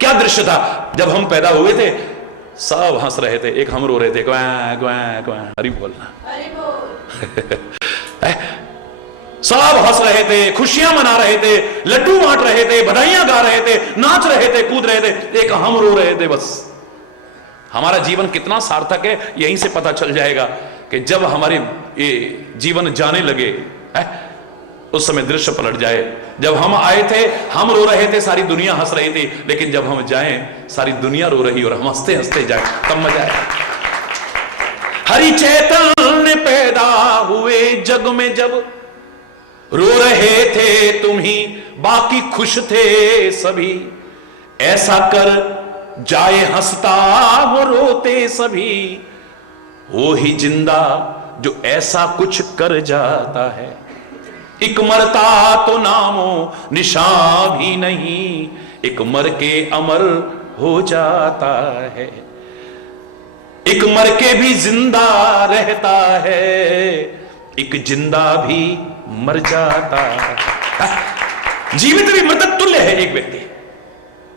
क्या दृश्य था जब हम पैदा हुए थे, सब हंस रहे थे, एक हम रो रहे थे, क्वां क्वां क्वां। हरि बोलना। सब हंस रहे थे, खुशियां मना रहे थे, लड्डू बांट रहे थे, बधाइयां गा रहे थे, नाच रहे थे, कूद रहे थे, एक हम रो रहे थे। बस हमारा जीवन कितना सार्थक है यहीं से पता चल जाएगा कि जब हमारे ये जीवन जाने लगे उस समय दृश्य पलट जाए। जब हम आए थे हम रो रहे थे, सारी दुनिया हंस रही थी, लेकिन जब हम जाएं सारी दुनिया रो रही और हम हंसते हंसते जाए, तब मजा आया। हरि चैतन्य पैदा हुए जग में जब, रो रहे थे तुम ही बाकी खुश थे सभी, ऐसा कर जाए हंसता वो रोते सभी, वो ही जिंदा जो ऐसा कुछ कर जाता है, एक मरता तो नामो निशान भी नहीं, एक मर के अमर हो जाता है, एक मर के भी जिंदा रहता है, एक जिंदा भी मर जाता है। जीवित भी मृतक तुल्य है एक व्यक्ति,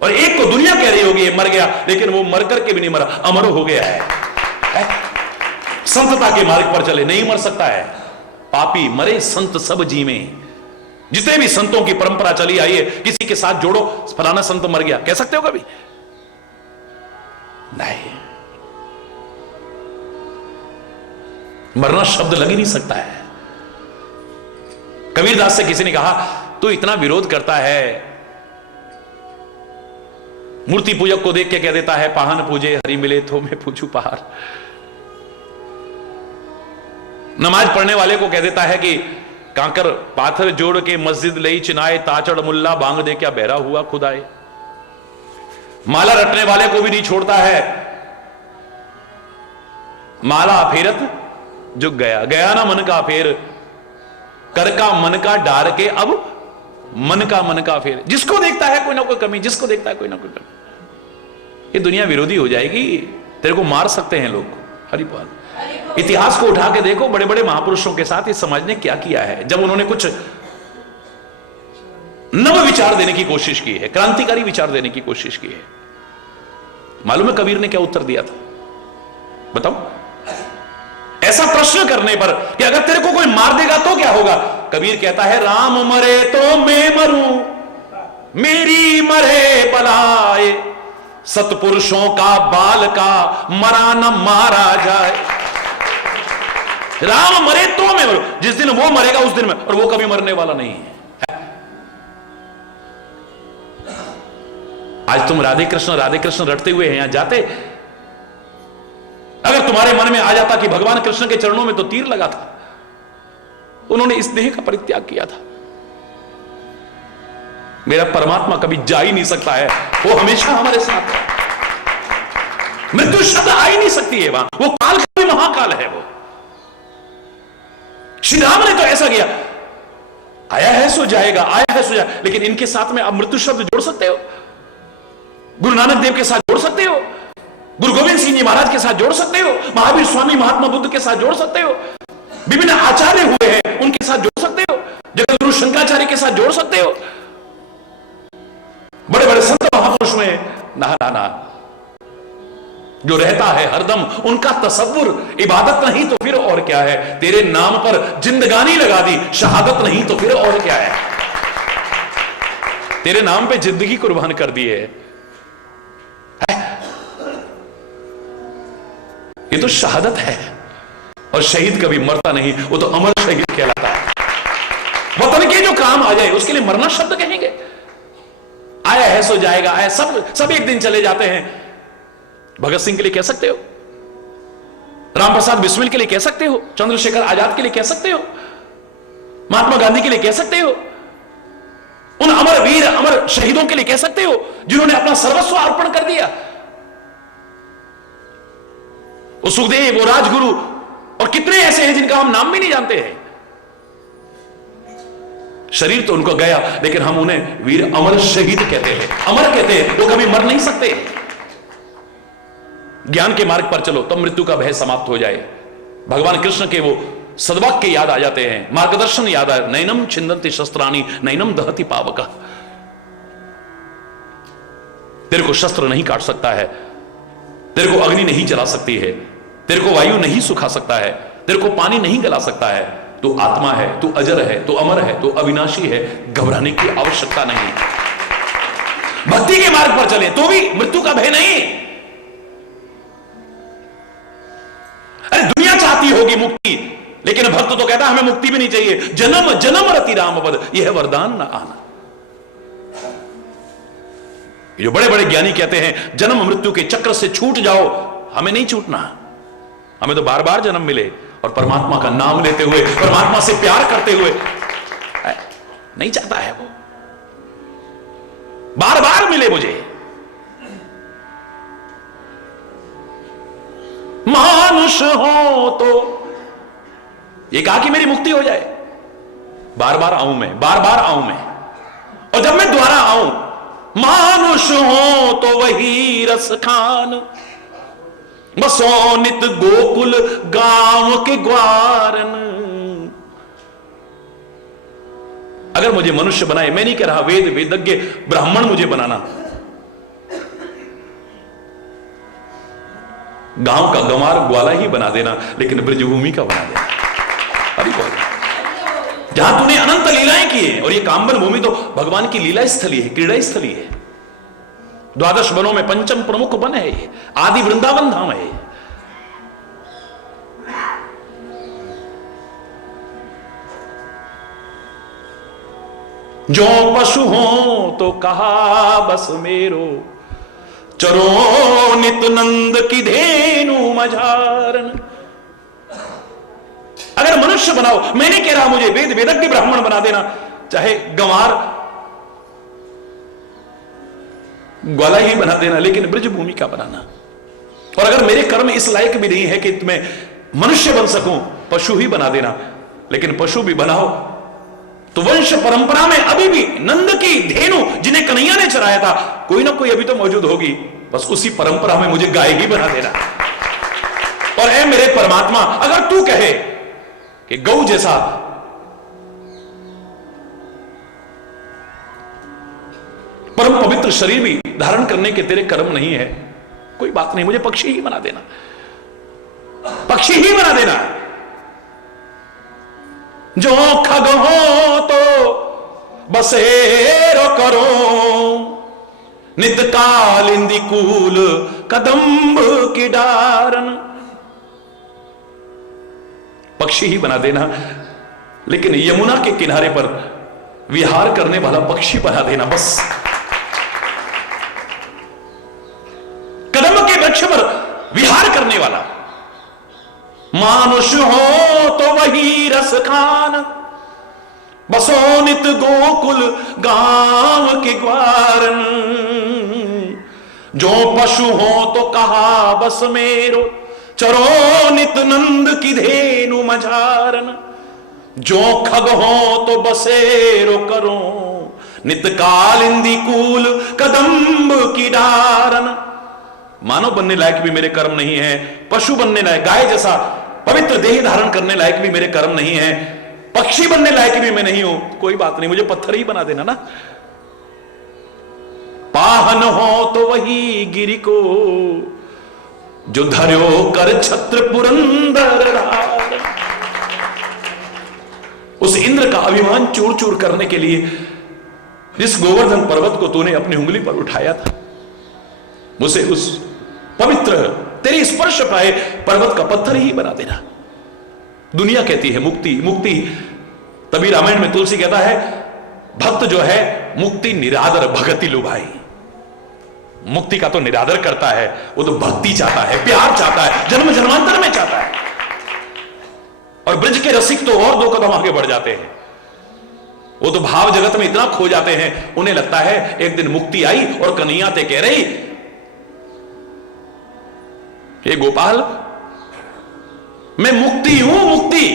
और एक को दुनिया कह रही होगी ये मर गया, लेकिन वो मर करके भी नहीं मरा, अमर हो गया है। संतता के मार्ग पर चले, नहीं मर सकता है। पापी मरे संत सब जीवे, जितने भी संतों की परंपरा चली आई है, किसी के साथ जोड़ो फलाना संत मर गया, कह सकते हो कभी? नहीं, मरना शब्द लग ही नहीं सकता है। कबीरदास से किसी ने कहा तू इतना विरोध करता है, मूर्ति पूजक को देख के कह देता है पाहन पूजे हरि मिले तो मैं पूछू पहाड़, नमाज पढ़ने वाले को कह देता है कि कांकर पाथर जोड़ के मस्जिद लई चिनाए, ताचड़ मुल्ला बांग दे क्या बहरा हुआ खुदाए, माला रटने वाले को भी नहीं छोड़ता है, माला फेरत जुग गया, गया ना मन का फेर, कर का मन का डार के अब मन का फेर, जिसको देखता है कोई ना कोई कमी, जिसको देखता है कोई ना कोई कमी। ये दुनिया विरोधी हो जाएगी, तेरे को मार सकते हैं लोग। हरिपाल, इतिहास को उठा के देखो, बड़े बड़े महापुरुषों के साथ इस समाज ने क्या किया है, जब उन्होंने कुछ नव विचार देने की कोशिश की है, क्रांतिकारी विचार देने की कोशिश की है। मालूम है कबीर ने क्या उत्तर दिया था? बताओ। ऐसा प्रश्न करने पर कि अगर तेरे को कोई मार देगा तो क्या होगा, कबीर कहता है राम मरे तो मैं मरूं, मेरी मरे बलाए, सतपुरुषों का बाल का मरा न मारा जाए। राम मरे तो मैं मरूं, जिस दिन वो मरेगा उस दिन में, और वो कभी मरने वाला नहीं है। आज तुम राधे कृष्ण रटते हुए हैं यहां जाते, अगर तुम्हारे मन में आ जाता कि भगवान कृष्ण के चरणों में तो तीर लगा था, उन्होंने इस देह का परित्याग किया था, मेरा परमात्मा कभी जा ही नहीं सकता है, वो हमेशा हमारे साथ है, मृत्यु शब्द आ ही नहीं सकती है वहां, वो काल का भी महाकाल है। वो श्री राम ने तो ऐसा किया, आया है सो जाएगा, आया है सो जाएगा, लेकिन इनके साथ में आप मृत्यु शब्द जोड़ सकते हो, गुरु नानक देव के साथ जोड़ सकते हो, गुरु गोविंद सिंह जी महाराज के साथ जोड़ सकते हो, महावीर स्वामी महात्मा बुद्ध के साथ जोड़ सकते हो, विभिन्न आचार्य हुए हैं उनके साथ जोड़ सकते हो, जगत गुरु शंकराचार्य के साथ जोड़ सकते हो, बड़े बड़े संत महापुरुष में ना जो रहता है हरदम, उनका तसव्वुर इबादत नहीं तो फिर और क्या है, तेरे नाम पर जिंदगानी लगा दी, शहादत नहीं तो फिर और क्या है, तेरे नाम पे जिंदगी कुर्बान कर दी है। ये तो शहादत है, और शहीद कभी मरता नहीं, वो तो अमर शहीद कहलाता है। वतन के जो काम आ जाए उसके लिए मरना शब्द कहेंगे, आया है सो जाएगा, आया सब एक दिन चले जाते हैं। भगत सिंह के लिए कह सकते हो, राम प्रसाद बिस्मिल के लिए कह सकते हो, चंद्रशेखर आजाद के लिए कह सकते हो, महात्मा गांधी के लिए कह सकते हो, उन अमर वीर अमर शहीदों के लिए कह सकते हो जिन्होंने अपना सर्वस्व अर्पण कर दिया। वो सुखदेव, वो राजगुरु, और कितने ऐसे हैं जिनका हम नाम भी नहीं जानते हैं। शरीर तो उनको गया, लेकिन हम उन्हें वीर अमर शहीद कहते हैं, अमर कहते हैं, वो कभी मर नहीं सकते। ज्ञान के मार्ग पर चलो तब मृत्यु का भय समाप्त हो जाए। भगवान कृष्ण के वो सद्वाक्य याद आ जाते हैं, मार्गदर्शन याद आए, नैनम छिंदन्ति शस्त्राणि नैनम दहति पावकः। तेरे को शस्त्र नहीं काट सकता है, तेरे को अग्नि नहीं जला सकती है, तेरे को वायु नहीं सुखा सकता है, तेरे को पानी नहीं गला सकता है। तू आत्मा है, तू अजर है, तू अमर है, तू अविनाशी है, घबराने की आवश्यकता नहीं। भक्ति के मार्ग पर चले तो भी मृत्यु का भय नहीं। अरे दुनिया चाहती हो होगी मुक्ति, लेकिन भक्त तो कहता है हमें मुक्ति भी नहीं चाहिए, जन्म जन्म रति राम पद यह वरदान न आना। जो बड़े बड़े ज्ञानी कहते हैं जन्म मृत्यु के चक्र से छूट जाओ, हमें नहीं छूटना, हमें तो बार बार जन्म मिले और परमात्मा का नाम लेते हुए, परमात्मा से प्यार करते हुए। नहीं चाहता है वो बार बार मिले मुझे। मानुष हो तो ये कहा कि मेरी मुक्ति हो जाए, बार बार आऊं मैं, बार बार आऊं मैं, और जब मैं दोबारा आऊं, मानुष हो तो वही रस खान, बसो नित गोकुल गांव के ग्वारन। अगर मुझे मनुष्य बनाए, मैं नहीं कह रहा वेद वेदज्ञ ब्राह्मण मुझे बनाना, गांव का गंवार ग्वाला ही बना देना, लेकिन ब्रजभूमि का बना देना। अभी बोल जहां तूने अनंत लीलाएं की है, और ये कामबन भूमि तो भगवान की लीला स्थली है, क्रीड़ा स्थली है। 12 वनों में पंचम प्रमुख वन है ये, आदि वृंदावन धाम है। जो पशु हो तो कहा बस मेरो, चरो नित नंद की धेनु मझारन। अगर मनुष्य बनाओ, मैं नहीं कह रहा मुझे वेद वेदज्ञ ब्राह्मण बना देना, चाहे गंवार ग्वाला ही बना देना, लेकिन ब्रजभूमि का बनाना। और अगर मेरे कर्म इस लायक भी नहीं है कि मैं मनुष्य बन सकूं, पशु ही बना देना, लेकिन पशु भी बनाओ तो वंश परंपरा में अभी भी नंद की धेनु जिन्हें कन्हैया ने चराया था, कोई ना कोई अभी तो मौजूद होगी, बस उसी परंपरा में मुझे गाय ही बना देना। और ऐ मेरे परमात्मा, अगर तू कहे कि गौ जैसा परम पवित्र शरीर भी धारण करने के तेरे कर्म नहीं है, कोई बात नहीं, मुझे पक्षी ही बना देना, पक्षी ही बना देना। जो खग हो तो बसेरो करो, नित कालिंदी कूल कदम्ब की डारन। पक्षी ही बना देना, लेकिन यमुना के किनारे पर विहार करने वाला पक्षी बना देना बस। कदम के वृक्ष पर विहार करने वाला। मानुष हो तो वही रस खान, बसो नित गोकुल गांव के ग्वारन। जो पशु हो तो कहा बस मेरो, चरो नित नंद की धेनु मझारन। जो खग हो तो बसेरो करो, नित कालिंदी कूल कदम्ब की डारन। मानव बनने लायक भी मेरे कर्म नहीं है, पशु बनने लायक, गाय जैसा पवित्र देह धारण करने लायक भी मेरे कर्म नहीं है, पक्षी बनने लायक भी मैं नहीं हूं, कोई बात नहीं, मुझे पत्थर ही बना देना ना। पाहन हो तो वही गिरि को, जो धर्यो कर छत्र पुरंदर राज। उस इंद्र का अभिमान चूर चूर करने के लिए जिस गोवर्धन पर्वत को तूने अपनी उंगली पर उठाया था, मुझे उस पवित्र तेरी स्पर्श पाए पर्वत का पत्थर ही बना देना। दुनिया कहती है मुक्ति मुक्ति, तभी रामायण में तुलसी कहता है भक्त जो है मुक्ति निरादर भगति लुभाई। मुक्ति का तो निरादर करता है, वो तो भक्ति चाहता है, प्यार चाहता है, जन्म जन्मांतर में चाहता है। और ब्रज के रसिक तो और 2 कदम आगे बढ़ जाते हैं, वो तो भाव जगत में इतना खो जाते हैं, उन्हें लगता है एक दिन मुक्ति आई और कन्हैया ते कह रही, हे गोपाल मैं मुक्ति हूं, मुक्ति,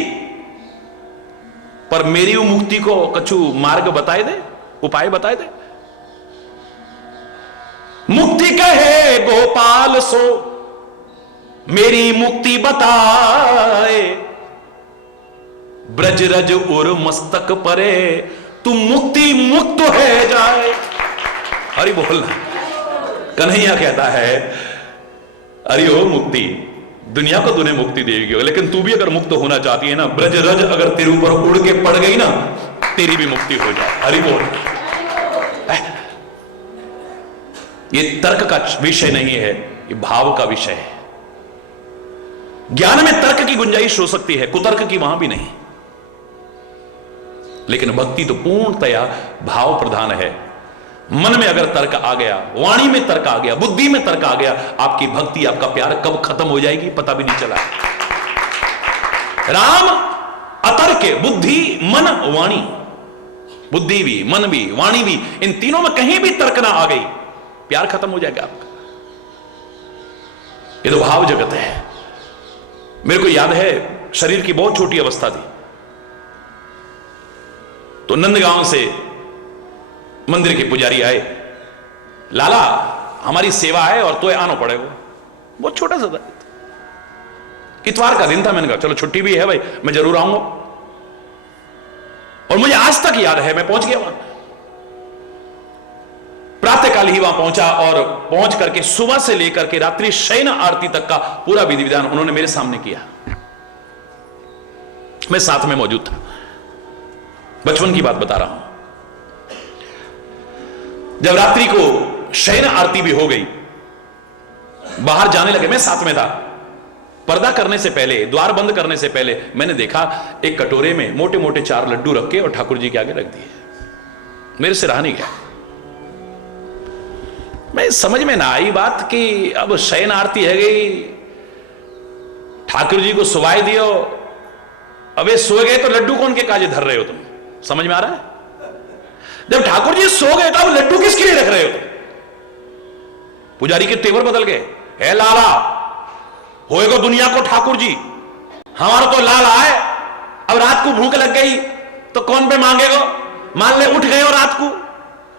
पर मेरी मुक्ति को कछु मार्ग बताए दे, उपाय बताए दे। मुक्ति कहे गोपाल सो मेरी मुक्ति बताए, ब्रज रज उर मस्तक परे तू मुक्ति मुक्त है जाए। हरि बोलना। कन्हैया कहता है अरे ओ मुक्ति, दुनिया को तूने मुक्ति देगी, लेकिन तू भी अगर मुक्त होना चाहती है ना, ब्रज रज अगर तेरे ऊपर उड़ के पड़ गई ना, तेरी भी मुक्ति हो जाए। हरि बोल। ये तर्क का विषय नहीं है, ये भाव का विषय है। ज्ञान में तर्क की गुंजाइश हो सकती है, कुतर्क की वहां भी नहीं। लेकिन भक्ति तो पूर्णतया भाव प्रधान है। मन में अगर तर्क आ गया, वाणी में तर्क आ गया, बुद्धि में तर्क आ गया, आपकी भक्ति, आपका प्यार कब खत्म हो जाएगी पता भी नहीं चला। राम अतर्क, बुद्धि, मन, वाणी, बुद्धि भी, मन भी, वाणी भी, इन तीनों में कहीं भी तर्क ना आ गई, प्यार खत्म हो जाएगा आपका। ये तो भाव जगत है। मेरे को याद है, शरीर की बहुत छोटी अवस्था थी, तो नंदगांव से मंदिर के पुजारी आए, लाला हमारी सेवा है और तो आना पड़ेगा। बहुत छोटा सा था, इतवार का दिन था। मैंने कहा चलो छुट्टी भी है भाई, मैं जरूर आऊंगा। और मुझे आज तक याद है, मैं पहुंच गया वहां, प्रातःकाल ही वहां पहुंचा, और पहुंच करके सुबह से लेकर के रात्रि शयन आरती तक का पूरा विधि विधान उन्होंने मेरे सामने किया। मैं साथ में मौजूद था। बचपन की बात बता रहा हूं। जब रात्रि को शयन आरती भी हो गई, बाहर जाने लगे, मैं साथ में था। पर्दा करने से पहले, द्वार बंद करने से पहले मैंने देखा एक कटोरे में मोटे मोटे 4 लड्डू रखे और ठाकुर जी के आगे रख दिए। मेरे से रहा नहीं गया। मैं समझ में ना आई बात कि अब शयन आरती है गई, ठाकुर जी को सुवाई दियो, अब ये सो गए तो लड्डू कौन के काजे धर रहे हो तुम? समझ में आ रहा है? जब ठाकुर जी सो गए तो अब लड्डू किसके लिए रख रहे हो तुम? पुजारी के तेवर बदल गए। है लाला होएगा दुनिया को ठाकुर जी, हमारा तो लाला है। अब रात को भूख लग गई तो कौन पे मांगेगा? मान ले उठ गए और रात को,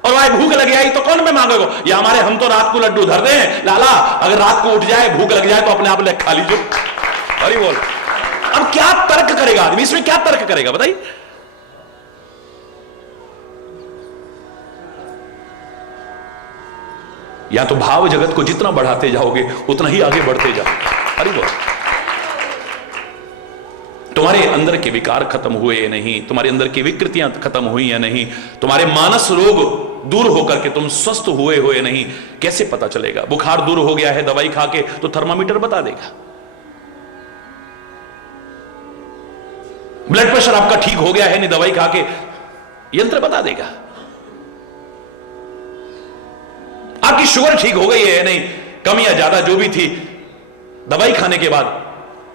और भाई भूख लग आई तो कौन पे मांगेगा? ये हमारे, हम तो रात को लड्डू धरते हैं लाला, अगर रात को उठ जाए भूख लग जाए तो अपने आप ले खा लीजिए। अरे बोल, अब क्या तर्क करेगा आदमी? इसमें क्या तर्क करेगा बताइए? या तो भाव जगत को जितना बढ़ाते जाओगे उतना ही आगे बढ़ते जाओगे। अरे बोल, तुम्हारे अंदर के विकार खत्म हुए या नहीं, तुम्हारे अंदर की विकृतियां खत्म हुई या नहीं, तुम्हारे मानस रोग दूर होकर के तुम स्वस्थ हुए हो या नहीं, कैसे पता चलेगा? बुखार दूर हो गया है दवाई खा के तो थर्मामीटर बता देगा। ब्लड प्रेशर आपका ठीक हो गया है नहीं, दवाई खा के यंत्र बता देगा। आपकी शुगर ठीक हो गई है नहीं, कम या ज्यादा जो भी थी दवाई खाने के बाद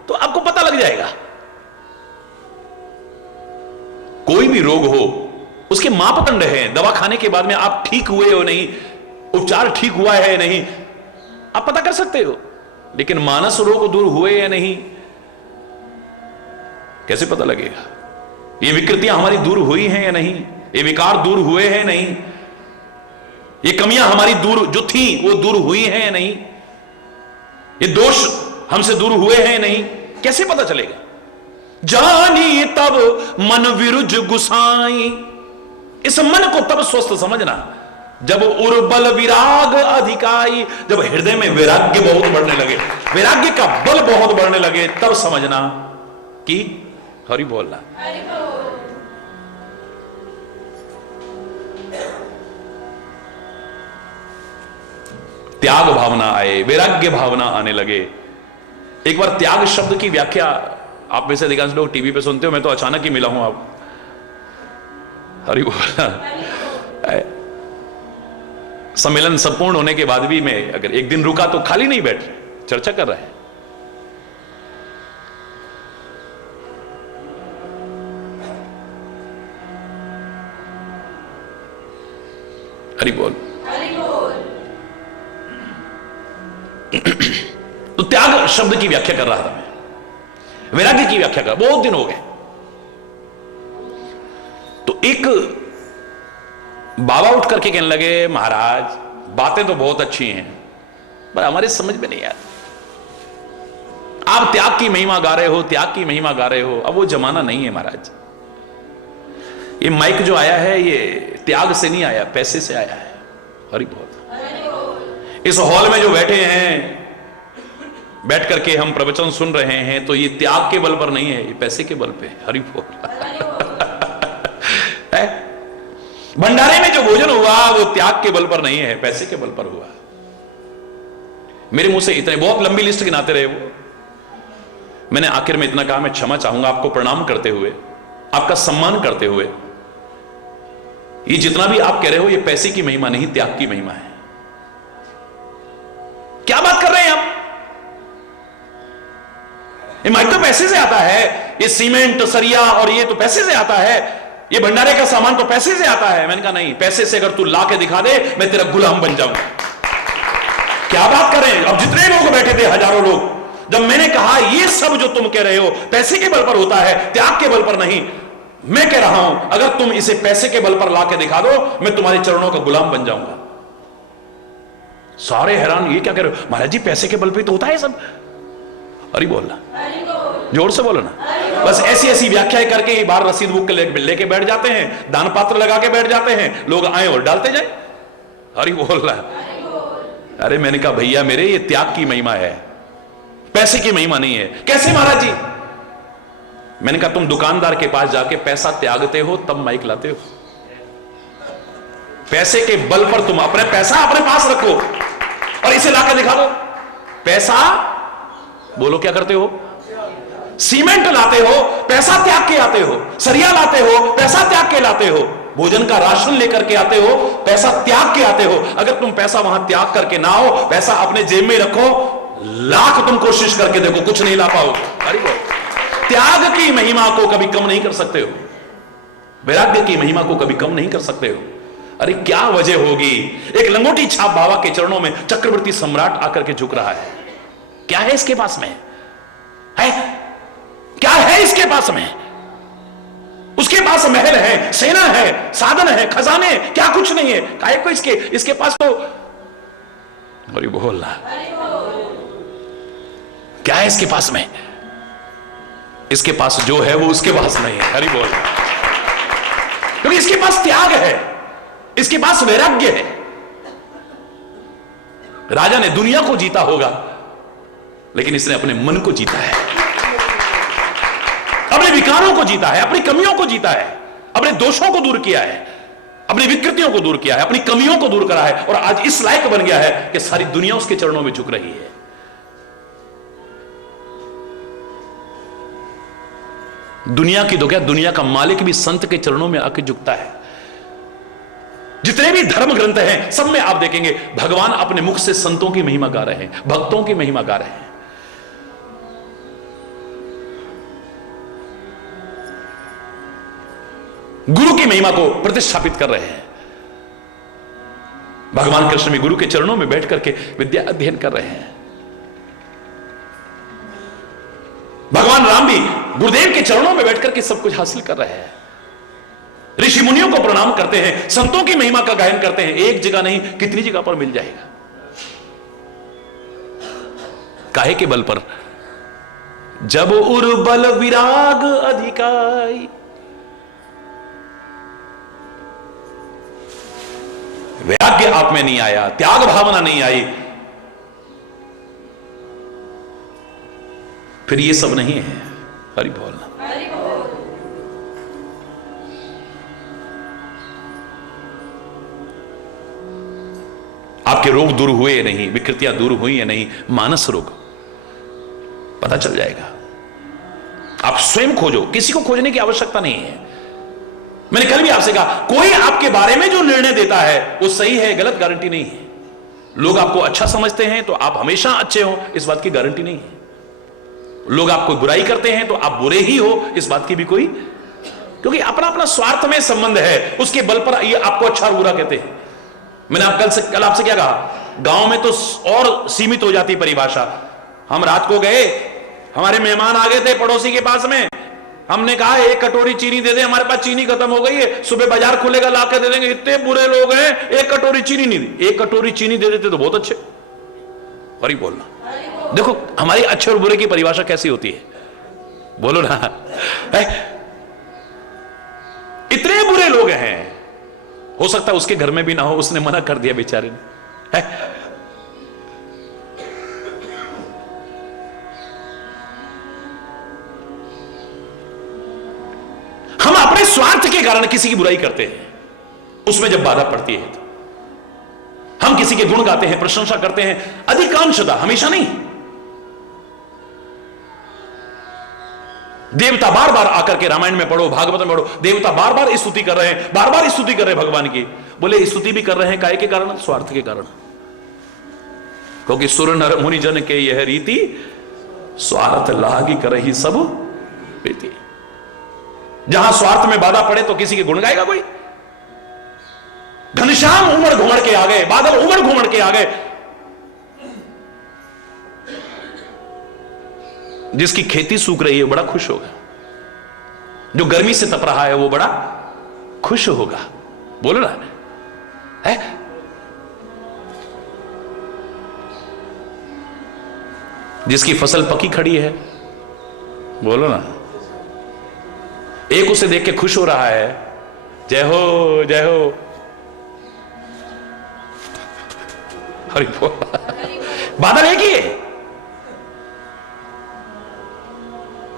तो आपको पता लग जाएगा। कोई भी रोग हो उसके मापदंड हैं। दवा खाने के बाद में आप ठीक हुए हो नहीं, उपचार ठीक हुआ है नहीं, आप पता कर सकते हो। लेकिन मानस रोग दूर हुए या नहीं कैसे पता लगेगा? ये विकृतियां हमारी दूर हुई हैं या नहीं, ये विकार दूर हुए हैं नहीं, ये कमियां हमारी दूर जो थी वो दूर हुई हैं या नहीं, ये दोष हमसे दूर हुए हैं नहीं, कैसे पता चलेगा? जानी तब मन विरुज गुसाई, इस मन को तब स्वस्थ समझना जब उर्बल विराग अधिकाई, जब हृदय में वैराग्य बहुत बढ़ने लगे, वैराग्य का बल बहुत बढ़ने लगे, तब समझना कि हरि बोलना। त्याग भावना आए, वैराग्य भावना आने लगे। एक बार त्याग शब्द की व्याख्या आप में से अधिकांश लोग टीवी पे सुनते हो, मैं तो अचानक ही मिला हूं। आप हरि बोल। सम्मेलन संपूर्ण होने के बाद भी मैं अगर एक दिन रुका तो खाली नहीं बैठ, चर्चा कर रहे हैं। हरि बोल। तो त्याग शब्द की व्याख्या कर रहा था मैं, वैराग्य की व्याख्या कर, बहुत दिन हो गए। तो एक बाबा उठ करके कहने लगे, महाराज बातें तो बहुत अच्छी हैं पर हमारे समझ में नहीं आती। आप त्याग की महिमा गा रहे हो, त्याग की महिमा गा रहे हो, अब वो जमाना नहीं है महाराज। ये माइक जो आया है ये त्याग से नहीं आया, पैसे से आया है। हरि बोल। इस हॉल में जो बैठे हैं, बैठ करके हम प्रवचन सुन रहे हैं, तो ये त्याग के बल पर नहीं है, ये पैसे के बल पे। हरि बोल। भंडारे में जो भोजन हुआ वो त्याग के बल पर नहीं है, पैसे के बल पर हुआ। मेरे मुंह से इतने बहुत लंबी लिस्ट गिनाते रहे वो, मैंने आखिर में इतना कहा, मैं क्षमा चाहूंगा आपको प्रणाम करते हुए, आपका सम्मान करते हुए। ये जितना भी आप कह रहे हो ये पैसे की महिमा नहीं, त्याग की महिमा है। क्या बात कर रहे हैं आप? ये माइक तो पैसे से आता है, ये सीमेंट सरिया और ये तो पैसे से आता है, ये भंडारे का सामान तो पैसे से आता है। मैंने कहा नहीं, पैसे से अगर तू ला के दिखा दे मैं तेरा गुलाम बन जाऊंगा। क्या बात कर रहे हैं? अब जितने लोग बैठे थे, हजारों लोग, जब मैंने कहा ये सब जो तुम कह रहे हो पैसे के बल पर होता है, त्याग के बल पर नहीं, मैं कह रहा हूं अगर तुम इसे पैसे के बल पर ला के दिखा दो मैं तुम्हारे चरणों का गुलाम बन जाऊंगा। सारे हैरान, ये क्या कह रहे हो महाराज जी, पैसे के बल पे तो होता है सब। अरे बोलना, जोर से बोलो ना। बस ऐसी ऐसी व्याख्याएं करके ही बाहर रसीद बुक लेके बैठ जाते हैं, दान पात्र लगा के बैठ जाते हैं, लोग आए और डालते जाए। अरे बोल रहा। अरे मैंने कहा भैया मेरे, ये त्याग की महिमा है, पैसे की महिमा नहीं है। कैसे महाराज जी? मैंने कहा तुम दुकानदार के पास जाके पैसा त्यागते हो तब माइक लाते हो। पैसे के बल पर तुम अपने पैसा अपने पास रखो और इसे लाकर दिखा दो। पैसा बोलो क्या करते हो? सीमेंट लाते हो, पैसा त्याग के आते हो। सरिया लाते हो, पैसा त्याग के लाते हो। भोजन का राशन लेकर के आते हो, पैसा त्याग के आते हो। अगर तुम पैसा वहां त्याग करके ना हो, पैसा अपने जेब में रखो, लाख तुम कोशिश करके देखो कुछ नहीं ला पाओगे। अरे त्याग की महिमा को कभी कम नहीं कर सकते हो, वैराग्य की महिमा को कभी कम नहीं कर सकते हो। अरे क्या वजह होगी? एक लंगोटी छाप बाबा के चरणों में चक्रवर्ती सम्राट आकर के झुक रहा है। क्या है इसके पास में? है क्या है इसके पास में? उसके पास महल है, सेना है, साधन है, खजाने, क्या कुछ नहीं है। काहे को इसके पास तो अरे बोल रहा, क्या है इसके पास में? इसके पास जो है वो उसके पास नहीं है। हरि बोल। क्योंकि इसके पास त्याग है, इसके पास वैराग्य है। राजा ने दुनिया को जीता होगा लेकिन इसने अपने मन को जीता है, अपने विकारों को जीता है, अपनी कमियों को जीता है, अपने दोषों को दूर किया है, अपनी विकृतियों को दूर किया है, अपनी कमियों को दूर करा है और आज इस लायक बन गया है कि सारी दुनिया उसके चरणों में झुक रही है। दुनिया की तो क्या, दुनिया का मालिक भी संत के चरणों में आके झुकता है। जितने भी धर्म ग्रंथ हैं सब में आप देखेंगे भगवान अपने मुख से संतों की महिमा गा रहे हैं, भक्तों की महिमा गा रहे हैं। गुरु की महिमा को प्रतिष्ठापित कर रहे हैं। भगवान कृष्ण भी गुरु के चरणों में बैठ करके विद्या अध्ययन कर रहे हैं। भगवान राम भी गुरुदेव के चरणों में बैठ करके सब कुछ हासिल कर रहे हैं। ऋषि मुनियों को प्रणाम करते हैं, संतों की महिमा का गायन करते हैं। एक जगह नहीं कितनी जगह पर मिल जाएगा। काहे के बल पर? जब उर्बल विराग अधिकाई, वैराग्य आप में नहीं आया, त्याग भावना नहीं आई, फिर ये सब नहीं है। हरि बोलना। आपके रोग दूर हुए या नहीं, विकृतियां दूर हुई या नहीं, मानस रोग पता चल जाएगा। आप स्वयं खोजो, किसी को खोजने की आवश्यकता नहीं है। मैंने कल भी आपसे कहा, कोई आपके बारे में जो निर्णय देता है वो सही है गलत गारंटी नहीं है। लोग आपको अच्छा समझते हैं तो आप हमेशा अच्छे हो, इस बात की गारंटी नहीं है। लोग आपको बुराई करते हैं तो आप बुरे ही हो, इस बात की भी कोई, क्योंकि अपना अपना स्वार्थ में संबंध है, उसके बल पर ये आपको अच्छा और बुरा कहते हैं। मैंने कल आपसे क्या कहा, गांव में तो और सीमित हो जाती परिभाषा। हम रात को गए, हमारे मेहमान आ गए थे पड़ोसी के पास में, हमने कहा एक कटोरी चीनी दे दे, हमारे पास चीनी खत्म हो गई है, सुबह बाजार खुलेगा ला के दे देंगे। इतने बुरे लोग हैं, एक कटोरी चीनी नहीं दी। एक कटोरी चीनी दे देते तो बहुत अच्छे। और बोलना, देखो हमारी अच्छे और बुरे की परिभाषा कैसी होती है, बोलो ना है? इतने बुरे लोग हैं, हो सकता है उसके घर में भी ना हो, उसने मना कर दिया बेचारे ने, है? हम अपने स्वार्थ के कारण किसी की बुराई करते हैं, उसमें जब बाधा पड़ती है तो हम किसी के गुण गाते हैं, प्रशंसा करते हैं, अधिकांशतः, हमेशा नहीं। देवता बार बार आकर के रामायण में पढ़ो, भागवत में पढ़ो, देवता बार बार स्तुति कर रहे हैं, बार बार स्तुति कर रहे हैं भगवान की। बोले स्तुति भी कर रहे हैं काहे के कारण? स्वार्थ के कारण। क्योंकि सुर नर मुनि जन के यह रीति, स्वार्थ लागी करही सब प्रीति। जहां स्वार्थ में बाधा पड़े तो किसी के गुण गाएगा कोई? घनश्याम उमड़ घुमड़ के आ गए, बादल उमड़ घुमड़ के आ गए। जिसकी खेती सूख रही है बड़ा खुश होगा, जो गर्मी से तप रहा है वो बड़ा खुश होगा। बोलो ना, है? जिसकी फसल पकी खड़ी है, बोलो ना, एक उसे देख के खुश हो रहा है, जय हो जय हो, हरि बोल। बादल एक ही है।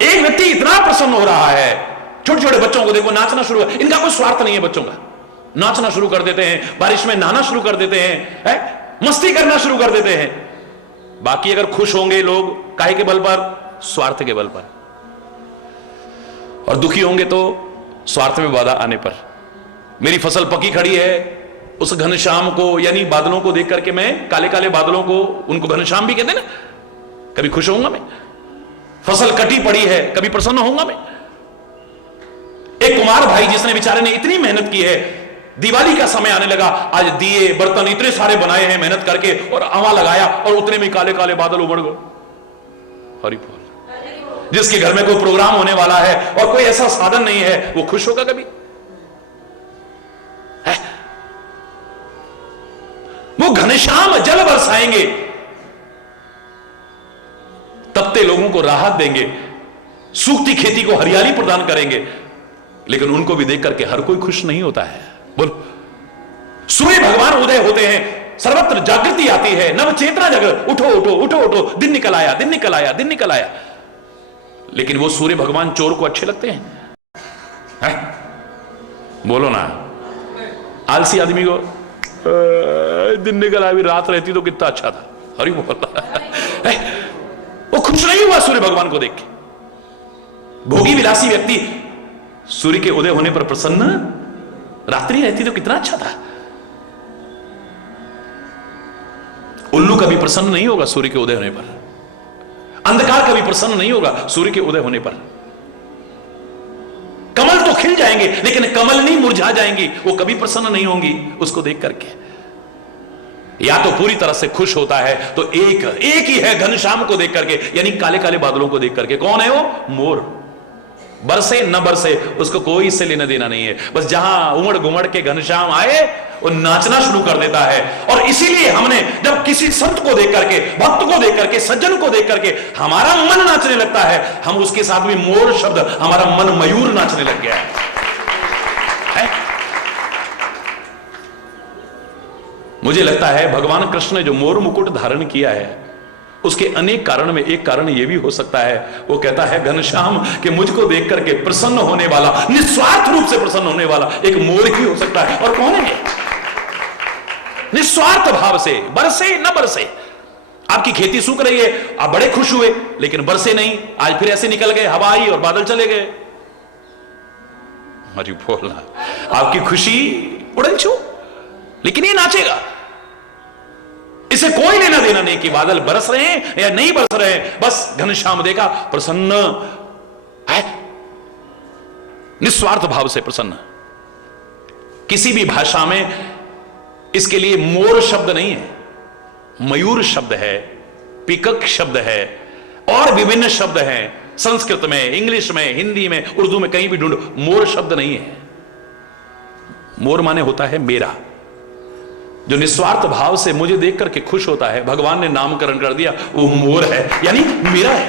एक व्यक्ति इतना प्रसन्न हो रहा है, छोटे छोटे बच्चों को देखो नाचना शुरू, इनका कोई स्वार्थ नहीं है, बच्चों का नाचना शुरू कर देते हैं, बारिश में नहाना शुरू कर देते हैं, मस्ती करना शुरू कर देते हैं। बाकी अगर खुश होंगे लोग काहे के बल पर? स्वार्थ के बल पर। और दुखी होंगे तो स्वार्थ में बाधा आने पर। मेरी फसल पकी खड़ी है, उस घनश्याम को यानी बादलों को देख करके, मैं काले काले बादलों को, उनको घनश्याम भी कहते हैं ना, कभी खुश होऊंगा मैं? फसल कटी पड़ी है, कभी प्रसन्न होऊंगा मैं? एक कुमार भाई जिसने बेचारे ने इतनी मेहनत की है, दिवाली का समय आने लगा, आज दिए बर्तन इतने सारे बनाए हैं मेहनत करके, और आवा लगाया और उतने में काले काले बादल उमड़ गए। हरि बोल। जिसके घर में कोई प्रोग्राम होने वाला है और कोई ऐसा साधन नहीं है, वो खुश होगा कभी? है? वो घनश्याम जल बरसाएंगे, तपते लोगों को राहत देंगे, सूखती खेती को हरियाली प्रदान करेंगे, लेकिन उनको भी देख करके हर कोई खुश नहीं होता है। बोल, सूर्य भगवान उदय होते हैं, सर्वत्र जागृति आती है, नव चेतना जग, उठो उठो उठो उठो, दिन निकल आया, दिन निकल आया, दिन निकल आया। लेकिन वो सूर्य भगवान चोर को अच्छे लगते हैं? है? बोलो ना, आलसी आदमी को दिन निकल आया, रात रहती तो कितना अच्छा था। हरि बोल। वो खुश नहीं हुआ सूर्य भगवान को देख के। भोगी विलासी व्यक्ति सूर्य के उदय होने पर प्रसन्न, रात्रि रहती तो कितना अच्छा था। उल्लू कभी प्रसन्न नहीं होगा सूर्य के उदय होने पर, अंधकार कभी प्रसन्न नहीं होगा सूर्य के उदय होने पर। कमल तो खिल जाएंगे लेकिन कमल नहीं मुरझा जाएंगी, वो कभी प्रसन्न नहीं होंगी उसको देख करके। या तो पूरी तरह से खुश होता है तो एक ही है घनश्याम को देख करके, यानी काले काले बादलों को देख करके। कौन है वो? मोर। बरसे न बरसे उसको कोई इससे लेना देना नहीं है, बस जहां उमड़ घुमड़ के घनश्याम आए वो नाचना शुरू कर देता है। और इसीलिए हमने जब किसी संत को देख करके, भक्त को देख करके, सज्जन को देख करके हमारा मन नाचने लगता है, हम उसके साथ भी मोर शब्द, हमारा मन मयूर नाचने लग गया है? मुझे लगता है भगवान कृष्ण ने जो मोर मुकुट धारण किया है उसके अनेक कारण में एक कारण यह भी हो सकता है, वो कहता है घनश्याम कि मुझको देख करके प्रसन्न होने वाला, निस्वार्थ रूप से प्रसन्न होने वाला एक मोर ही हो सकता है। और कौन है? निस्वार्थ भाव से, बरसे न बरसे। आपकी खेती सूख रही है, आप बड़े खुश हुए, लेकिन बरसे नहीं, आज फिर ऐसे निकल गए, हवा आई और बादल चले गए। अरे बोलना, आपकी खुशी उड़न छू, लेकिन ये नाचेगा। इसे कोई लेना देना नहीं कि बादल बरस रहे हैं या नहीं बरस रहे हैं, बस घनश्याम देखा प्रसन्न है, निस्वार्थ भाव से प्रसन्न। किसी भी भाषा में इसके लिए मोर शब्द नहीं है, मयूर शब्द है, पीकक शब्द है, और विभिन्न शब्द हैं संस्कृत में, इंग्लिश में, हिंदी में, उर्दू में, कहीं भी ढूंढो, मोर शब्द नहीं है। मोर माने होता है मेरा, जो निस्वार्थ भाव से मुझे देख करके खुश होता है। भगवान ने नामकरण कर दिया, वो मोर है, यानी मेरा है।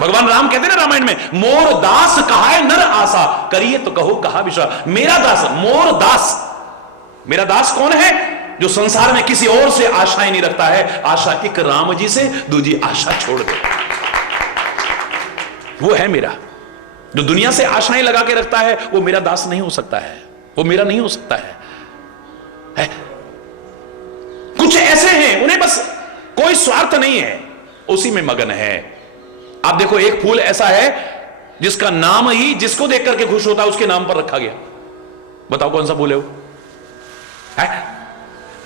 भगवान राम कहते हैं ना रामायण में, मोर दास कहाए नर आशा, करिए तो कहो कहा विश्वास। मेरा दास, मोर दास। मेरा दास कौन है? जो संसार में किसी और से आशाएं नहीं रखता है, आशा एक राम जी से, दूजी आशा छोड़ दे, वो है मेरा। जो दुनिया से आशाएं लगा के रखता है वो मेरा दास नहीं हो सकता है, वो मेरा नहीं हो सकता है। कुछ ऐसे हैं उन्हें बस कोई स्वार्थ नहीं है, उसी में मगन है। आप देखो, एक फूल ऐसा है जिसका नाम ही जिसको देख करके खुश होता है उसके नाम पर रखा गया। बताओ कौन सा फूल है वो? है?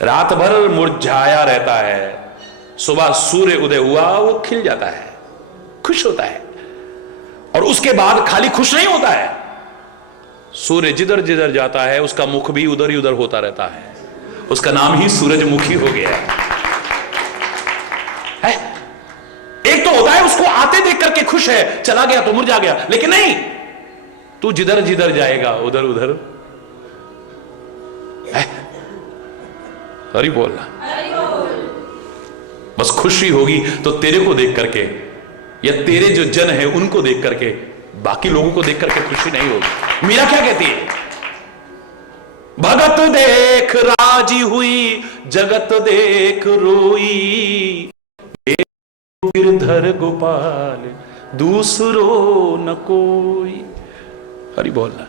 रात भर मुरझाया रहता है, सुबह सूर्य उदय हुआ वो खिल जाता है, खुश होता है। और उसके बाद खाली खुश नहीं होता है, सूर्य जिधर जिधर जाता है उसका मुख भी उधर ही उधर होता रहता है। उसका नाम ही सूरजमुखी हो गया है। एक तो होता है उसको आते देख करके खुश है, चला गया तो मुरझा गया, लेकिन नहीं, तू जिधर जिधर जाएगा उधर उधर है। हरि बोलना। बस खुशी होगी तो तेरे को देख करके या तेरे जो जन है उनको देख करके, बाकी लोगों को देख करके खुशी नहीं होगी। मीरा क्या कहती है? भगत देख राजी हुई, जगत देख रोई, गिरधर गोपाल दूसरो न कोई। हरि बोलना।